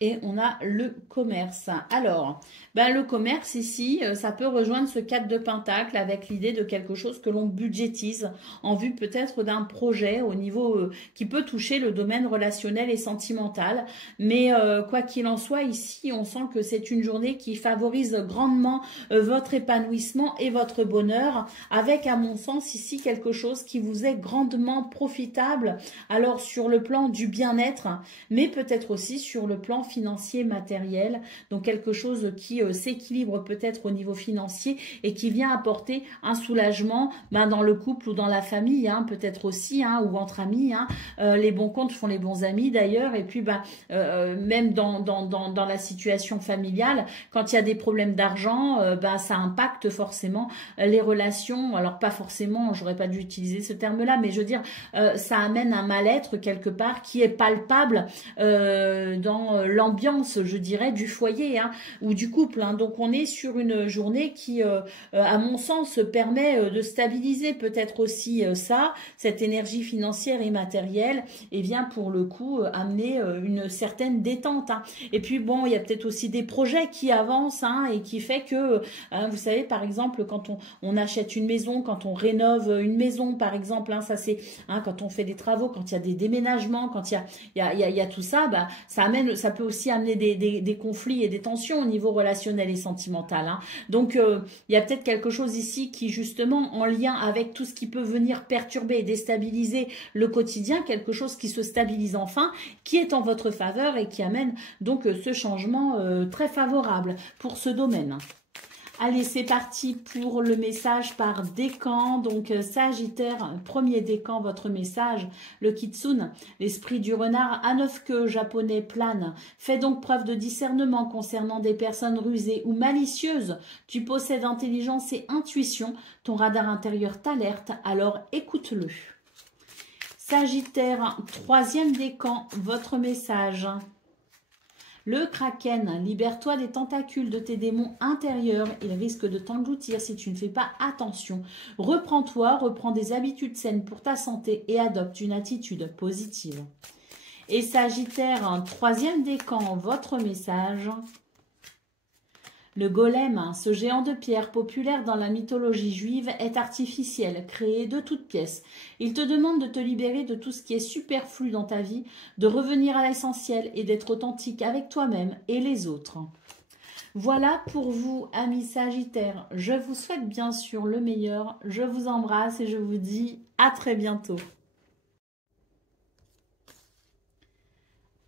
Et on a le commerce. Alors, ben le commerce ici, ça peut rejoindre ce 4 de pentacle avec l'idée de quelque chose que l'on budgétise en vue peut-être d'un projet au niveau qui peut toucher le domaine relationnel et sentimental. Mais quoi qu'il en soit, ici, on sent que c'est une journée qui favorise grandement votre épanouissement et votre bonheur avec, à mon sens, ici quelque chose qui vous est grandement profitable. Alors, sur le plan du bien-être, mais peut-être aussi sur le plan financier, matériel, donc quelque chose qui s'équilibre peut-être au niveau financier et qui vient apporter un soulagement dans le couple ou dans la famille, hein, peut-être aussi, hein, ou entre amis. Hein. Les bons comptes font les bons amis d'ailleurs, et puis même dans la situation familiale, quand il y a des problèmes d'argent, ça impacte forcément les relations. Alors pas forcément, j'aurais pas dû utiliser ce terme-là, mais je veux dire, ça amène un mal-être quelque part qui est palpable dans l'ambiance, je dirais, du foyer, hein, ou du couple. Hein. Donc, on est sur une journée qui, à mon sens, permet de stabiliser peut-être aussi cette énergie financière et matérielle, et vient pour le coup amener une certaine détente. Hein. Et puis, bon, il y a peut-être aussi des projets qui avancent, hein, et qui fait que, vous savez, par exemple, quand on achète une maison, quand on rénove une maison, par exemple, hein, ça c'est, hein, quand on fait des travaux, quand il y a des déménagements, quand il y a tout ça, ça peut aussi amener des conflits et des tensions au niveau relationnel et sentimental. Hein. Donc, il y a peut-être quelque chose ici qui, justement, en lien avec tout ce qui peut venir perturber et déstabiliser le quotidien, quelque chose qui se stabilise enfin, qui est en votre faveur et qui amène donc ce changement très favorable pour ce domaine. Allez, c'est parti pour le message par décan. Donc, Sagittaire, premier décan, votre message, le Kitsune, l'esprit du renard à 9 queues japonais plane. Fais donc preuve de discernement concernant des personnes rusées ou malicieuses. Tu possèdes intelligence et intuition. Ton radar intérieur t'alerte, alors écoute-le. Sagittaire, troisième décan, votre message. Le Kraken, libère-toi des tentacules de tes démons intérieurs. Ils risquent de t'engloutir si tu ne fais pas attention. Reprends-toi, reprends des habitudes saines pour ta santé et adopte une attitude positive. Et Sagittaire, troisième décan, votre message. Le golem, ce géant de pierre populaire dans la mythologie juive, est artificiel, créé de toutes pièces. Il te demande de te libérer de tout ce qui est superflu dans ta vie, de revenir à l'essentiel et d'être authentique avec toi-même et les autres. Voilà pour vous, amis Sagittaires. Je vous souhaite bien sûr le meilleur. Je vous embrasse et je vous dis à très bientôt.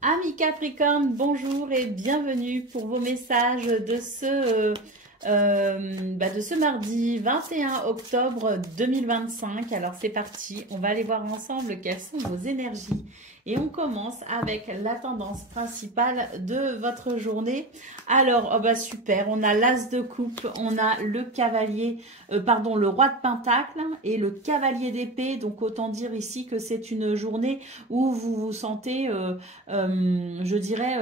Amis Capricorne, bonjour et bienvenue pour vos messages de ce mardi 21 octobre 2025. Alors c'est parti, on va aller voir ensemble quelles sont vos énergies. Et on commence avec la tendance principale de votre journée. Alors, oh super, on a l'as de coupe, on a le cavalier, le roi de pentacle et le cavalier d'épée. Donc, autant dire ici que c'est une journée où vous vous sentez, je dirais,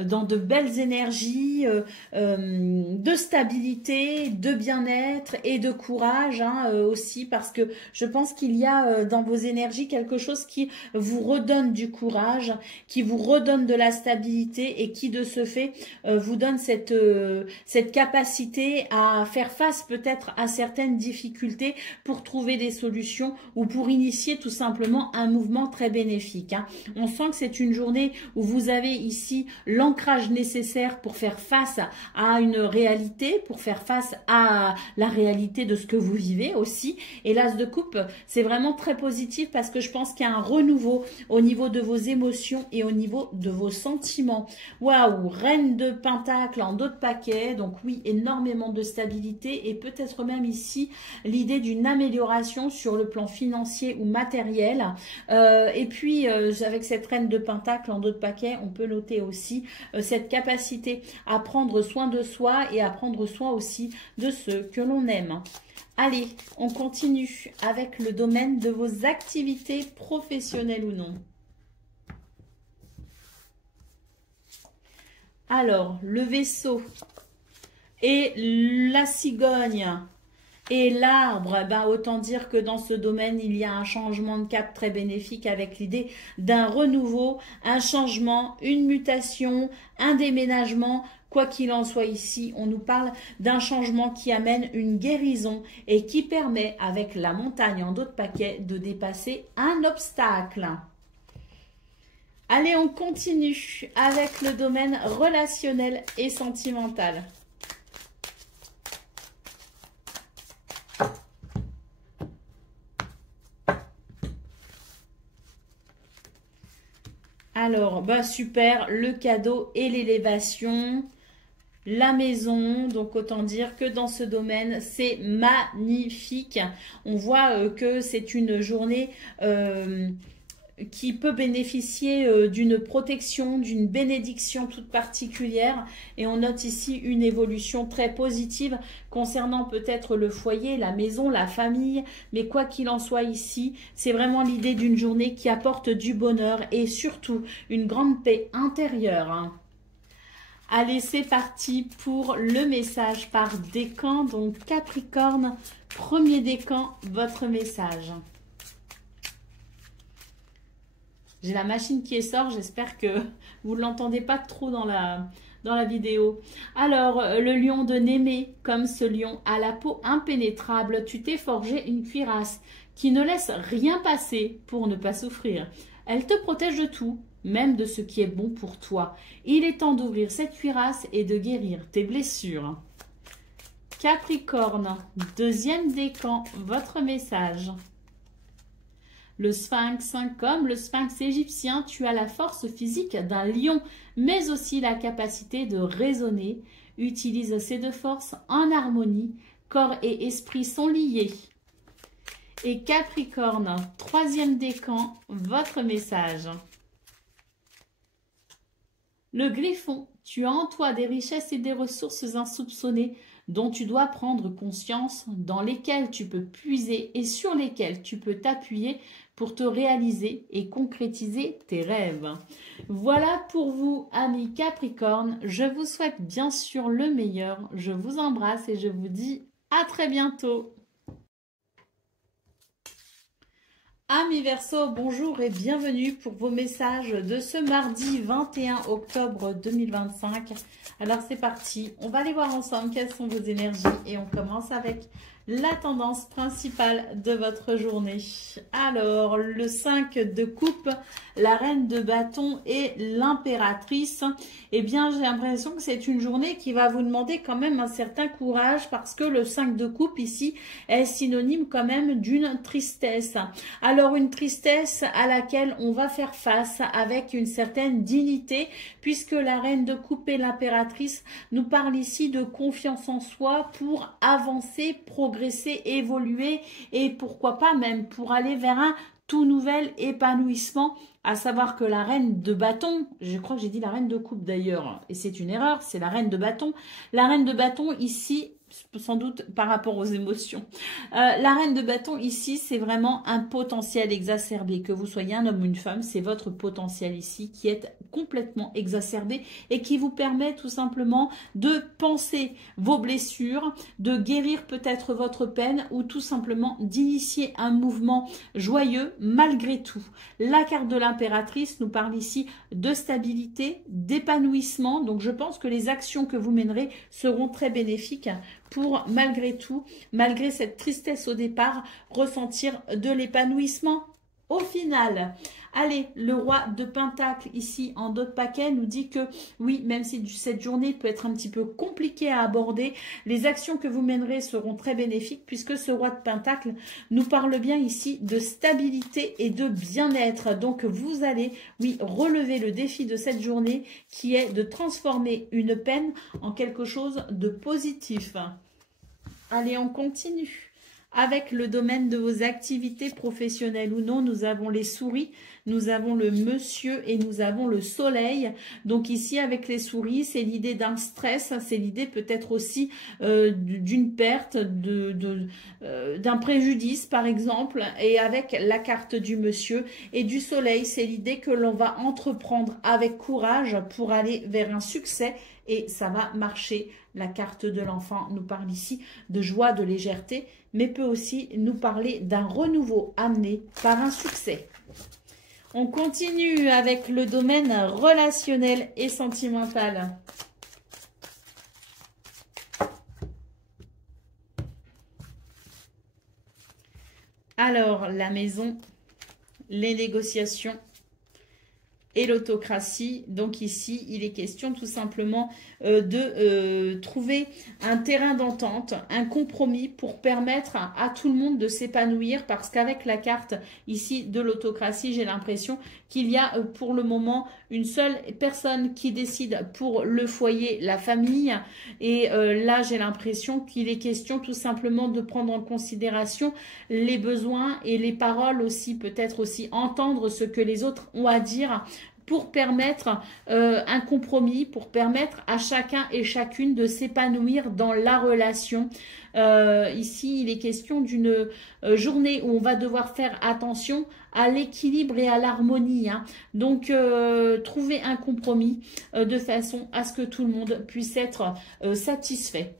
dans de belles énergies, de stabilité, de bien-être et de courage hein, aussi. Parce que je pense qu'il y a dans vos énergies quelque chose qui vous redonne du courage, qui vous redonne de la stabilité et qui de ce fait vous donne cette capacité à faire face peut-être à certaines difficultés pour trouver des solutions ou pour initier tout simplement un mouvement très bénéfique. Hein. On sent que c'est une journée où vous avez ici l'ancrage nécessaire pour faire face à une réalité, pour faire face à la réalité de ce que vous vivez aussi. Et l'as de coupe, c'est vraiment très positif parce que je pense qu'il y a un renouveau au niveau de vos émotions et au niveau de vos sentiments. Waouh, reine de pentacle en dos de paquet, donc oui, énormément de stabilité et peut-être même ici l'idée d'une amélioration sur le plan financier ou matériel. Et puis avec cette reine de pentacle en dos de paquet, on peut noter aussi cette capacité à prendre soin de soi et à prendre prendre soin aussi de ceux que l'on aime. Allez, on continue avec le domaine de vos activités professionnelles ou non. Alors, le vaisseau et la cigogne et l'arbre, ben, autant dire que dans ce domaine, il y a un changement de cap très bénéfique avec l'idée d'un renouveau, un changement, une mutation, un déménagement. Quoi qu'il en soit ici, on nous parle d'un changement qui amène une guérison et qui permet, avec la montagne en dos de paquet, de dépasser un obstacle. Allez, on continue avec le domaine relationnel et sentimental. Alors, bah super, le cadeau et l'élévation, la maison, donc autant dire que dans ce domaine, c'est magnifique. On voit que c'est une journée qui peut bénéficier d'une protection, d'une bénédiction toute particulière. Et on note ici une évolution très positive concernant peut-être le foyer, la maison, la famille. Mais quoi qu'il en soit ici, c'est vraiment l'idée d'une journée qui apporte du bonheur et surtout une grande paix intérieure. Allez, c'est parti pour le message par décan. Donc Capricorne, premier décan, votre message. J'ai la machine qui sort, j'espère que vous ne l'entendez pas trop dans la vidéo. Alors, le lion de Némée, comme ce lion à la peau impénétrable, tu t'es forgé une cuirasse qui ne laisse rien passer pour ne pas souffrir. Elle te protège de tout, même de ce qui est bon pour toi. Il est temps d'ouvrir cette cuirasse et de guérir tes blessures. Capricorne, deuxième décan, votre message. Le sphinx, comme le sphinx égyptien, tu as la force physique d'un lion, mais aussi la capacité de raisonner. Utilise ces deux forces en harmonie. Corps et esprit sont liés. Et Capricorne, troisième décan, votre message. Le griffon, tu as en toi des richesses et des ressources insoupçonnées dont tu dois prendre conscience, dans lesquelles tu peux puiser et sur lesquelles tu peux t'appuyer pour te réaliser et concrétiser tes rêves. Voilà pour vous, amis Capricorne. Je vous souhaite bien sûr le meilleur. Je vous embrasse et je vous dis à très bientôt. Amis Verseau, bonjour et bienvenue pour vos messages de ce mardi 21 octobre 2025. Alors c'est parti, on va aller voir ensemble quelles sont vos énergies et on commence avec la tendance principale de votre journée. Alors, le 5 de coupe, la reine de bâton et l'impératrice. Eh bien, j'ai l'impression que c'est une journée qui va vous demander quand même un certain courage parce que le 5 de coupe ici est synonyme quand même d'une tristesse. Alors, une tristesse à laquelle on va faire face avec une certaine dignité puisque la reine de coupe et l'impératrice nous parlent ici de confiance en soi pour avancer, progresser, évoluer et pourquoi pas même pour aller vers un tout nouvel épanouissement, à savoir que la reine de bâton, je crois que j'ai dit la reine de coupe d'ailleurs, et c'est une erreur, c'est la reine de bâton. La reine de bâton ici, sans doute par rapport aux émotions. La reine de bâton ici, c'est vraiment un potentiel exacerbé. Que vous soyez un homme ou une femme, c'est votre potentiel ici qui est complètement exacerbé et qui vous permet tout simplement de penser vos blessures, de guérir peut-être votre peine ou tout simplement d'initier un mouvement joyeux malgré tout. La carte de l'impératrice nous parle ici de stabilité, d'épanouissement. Donc je pense que les actions que vous mènerez seront très bénéfiques pour malgré tout, malgré cette tristesse au départ, ressentir de l'épanouissement au final. Allez, le roi de Pentacle ici en dos de paquet nous dit que oui, même si cette journée peut être un petit peu compliquée à aborder, les actions que vous mènerez seront très bénéfiques puisque ce roi de Pentacle nous parle bien ici de stabilité et de bien-être. Donc vous allez, oui, relever le défi de cette journée qui est de transformer une peine en quelque chose de positif. Allez, on continue avec le domaine de vos activités professionnelles ou non. Nous avons les souris, nous avons le monsieur et nous avons le soleil. Donc ici, avec les souris, c'est l'idée d'un stress, c'est l'idée peut-être aussi d'une perte, d'un préjudice par exemple. Et avec la carte du monsieur et du soleil, c'est l'idée que l'on va entreprendre avec courage pour aller vers un succès et ça va marcher. La carte de l'enfant nous parle ici de joie, de légèreté, mais peut aussi nous parler d'un renouveau amené par un succès. On continue avec le domaine relationnel et sentimental. Alors, la maison, les négociations et l'autocratie. Donc ici, il est question tout simplement de trouver un terrain d'entente, un compromis pour permettre à tout le monde de s'épanouir, parce qu'avec la carte ici de l'autocratie, j'ai l'impression qu'il y a pour le moment une seule personne qui décide pour le foyer, la famille. Et là, j'ai l'impression qu'il est question tout simplement de prendre en considération les besoins et les paroles aussi, peut-être aussi entendre ce que les autres ont à dire, pour permettre un compromis, pour permettre à chacun et chacune de s'épanouir dans la relation. Ici, il est question d'une journée où on va devoir faire attention à l'équilibre et à l'harmonie. Hein. Donc, trouver un compromis de façon à ce que tout le monde puisse être satisfait.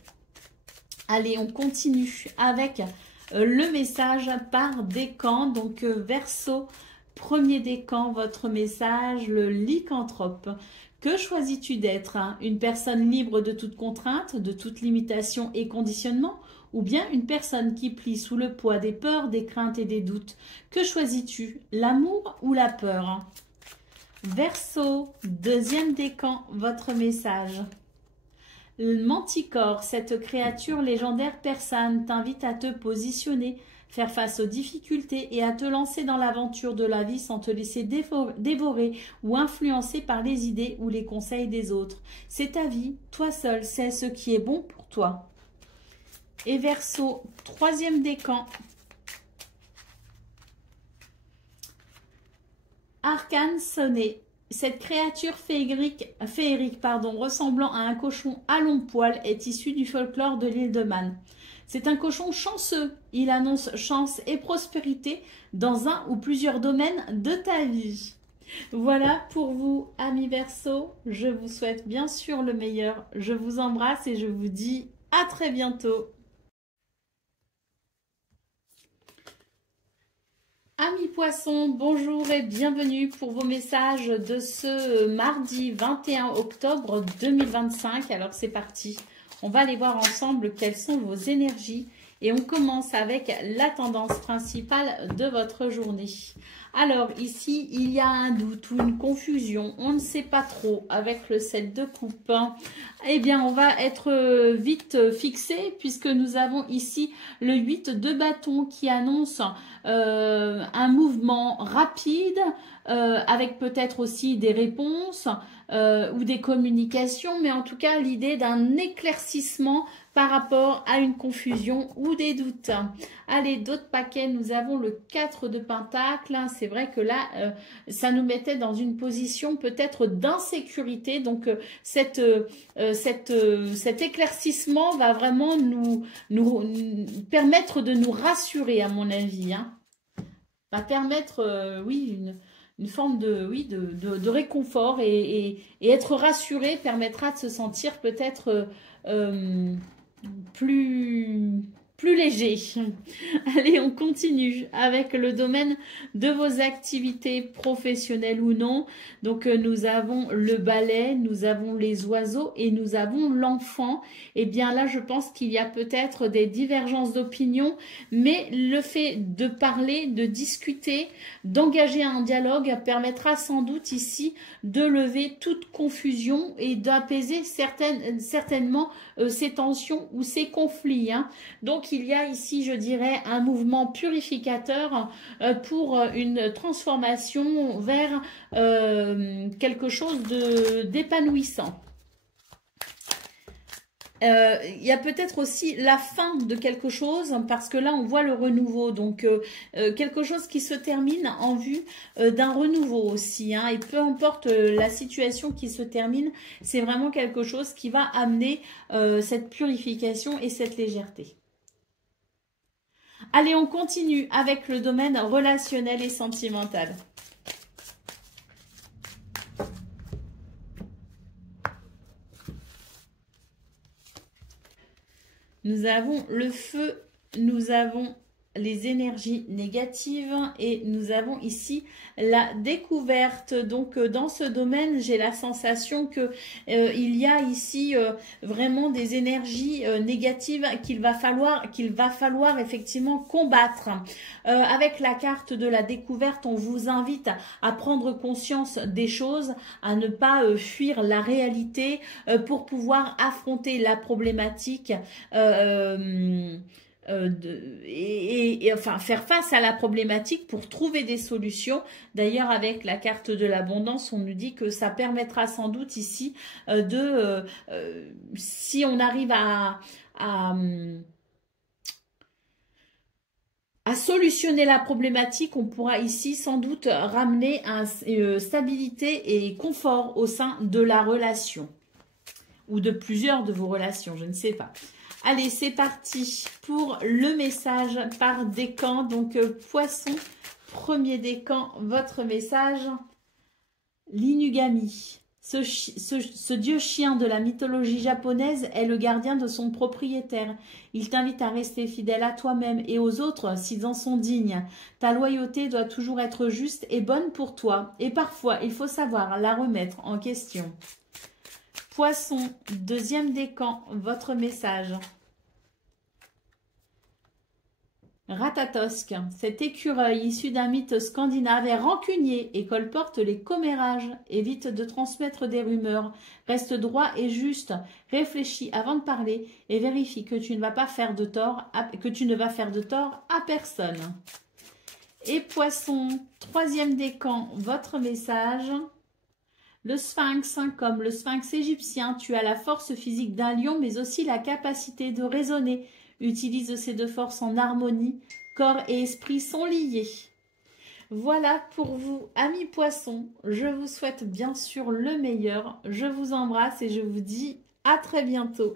Allez, on continue avec le message par décan. Donc, Verseau, premier décan, votre message, le lycanthrope. Que choisis-tu d'être? Une personne libre de toute contrainte, de toute limitation et conditionnement, ou bien une personne qui plie sous le poids des peurs, des craintes et des doutes? Que choisis-tu? L'amour ou la peur? Verseau, deuxième décan, votre message. Le Manticore, cette créature légendaire persane t'invite à te positionner, faire face aux difficultés et à te lancer dans l'aventure de la vie sans te laisser dévorer ou influencer par les idées ou les conseils des autres. C'est ta vie, toi seul, c'est ce qui est bon pour toi. Et Verseau, troisième décan. Arcane sonné. Cette créature féerique, ressemblant à un cochon à long poil est issue du folklore de l'île de Man. C'est un cochon chanceux. Il annonce chance et prospérité dans un ou plusieurs domaines de ta vie. Voilà pour vous, amis Verseau. Je vous souhaite bien sûr le meilleur. Je vous embrasse et je vous dis à très bientôt. Amis poissons, bonjour et bienvenue pour vos messages de ce mardi 21 octobre 2025. Alors c'est parti, on va aller voir ensemble quelles sont vos énergies et on commence avec la tendance principale de votre journée. Alors ici, il y a un doute ou une confusion, on ne sait pas trop avec le 7 de coupe. Eh bien, on va être vite fixé puisque nous avons ici le 8 de bâton qui annonce un mouvement rapide avec peut-être aussi des réponses ou des communications, mais en tout cas l'idée d'un éclaircissement par rapport à une confusion ou des doutes. Allez, d'autres paquets, nous avons le 4 de Pentacle. C'est vrai que là, ça nous mettait dans une position peut-être d'insécurité. Donc, cet éclaircissement va vraiment nous permettre de nous rassurer, à mon avis. Hein. Va permettre, oui, une forme de réconfort et être rassuré permettra de se sentir peut-être plus léger. Allez, on continue avec le domaine de vos activités professionnelles ou non. Donc, nous avons le balai, nous avons les oiseaux et nous avons l'enfant. Et bien là, je pense qu'il y a peut-être des divergences d'opinion, mais le fait de parler, de discuter, d'engager un dialogue permettra sans doute ici de lever toute confusion et d'apaiser certainement ces tensions ou ces conflits. Hein. Donc, il y a ici, je dirais, un mouvement purificateur pour une transformation vers quelque chose d'épanouissant. il y a peut-être aussi la fin de quelque chose, parce que là, on voit le renouveau. Donc, quelque chose qui se termine en vue d'un renouveau aussi. Hein, et peu importe la situation qui se termine, c'est vraiment quelque chose qui va amener cette purification et cette légèreté. Allez, on continue avec le domaine relationnel et sentimental. Nous avons le feu, nous avons les énergies négatives et nous avons ici la découverte. Donc dans ce domaine, j'ai la sensation que il y a ici vraiment des énergies négatives qu'il va falloir effectivement combattre. Avec la carte de la découverte, on vous invite à prendre conscience des choses, à ne pas fuir la réalité pour pouvoir affronter la problématique enfin faire face à la problématique pour trouver des solutions. D'ailleurs, avec la carte de l'abondance, on nous dit que ça permettra sans doute ici si on arrive à solutionner la problématique, on pourra ici sans doute ramener stabilité et confort au sein de la relation ou de plusieurs de vos relations, je ne sais pas. Allez, c'est parti pour le message par décan. Donc, poisson, premier décan, votre message. L'inugami. Ce dieu chien de la mythologie japonaise est le gardien de son propriétaire. Il t'invite à rester fidèle à toi-même et aux autres s'ils en sont dignes. Ta loyauté doit toujours être juste et bonne pour toi. Et parfois, il faut savoir la remettre en question. Poisson, deuxième décan, votre message. Ratatosk, cet écureuil issu d'un mythe scandinave est rancunier et colporte les commérages. Évite de transmettre des rumeurs. Reste droit et juste. Réfléchis avant de parler et vérifie que tu ne vas pas faire de tort à personne. Et poisson, troisième décan, votre message. Le sphinx, comme le sphinx égyptien, tu as la force physique d'un lion, mais aussi la capacité de raisonner. Utilise ces deux forces en harmonie. Corps et esprit sont liés. Voilà pour vous, amis poissons. Je vous souhaite bien sûr le meilleur. Je vous embrasse et je vous dis à très bientôt.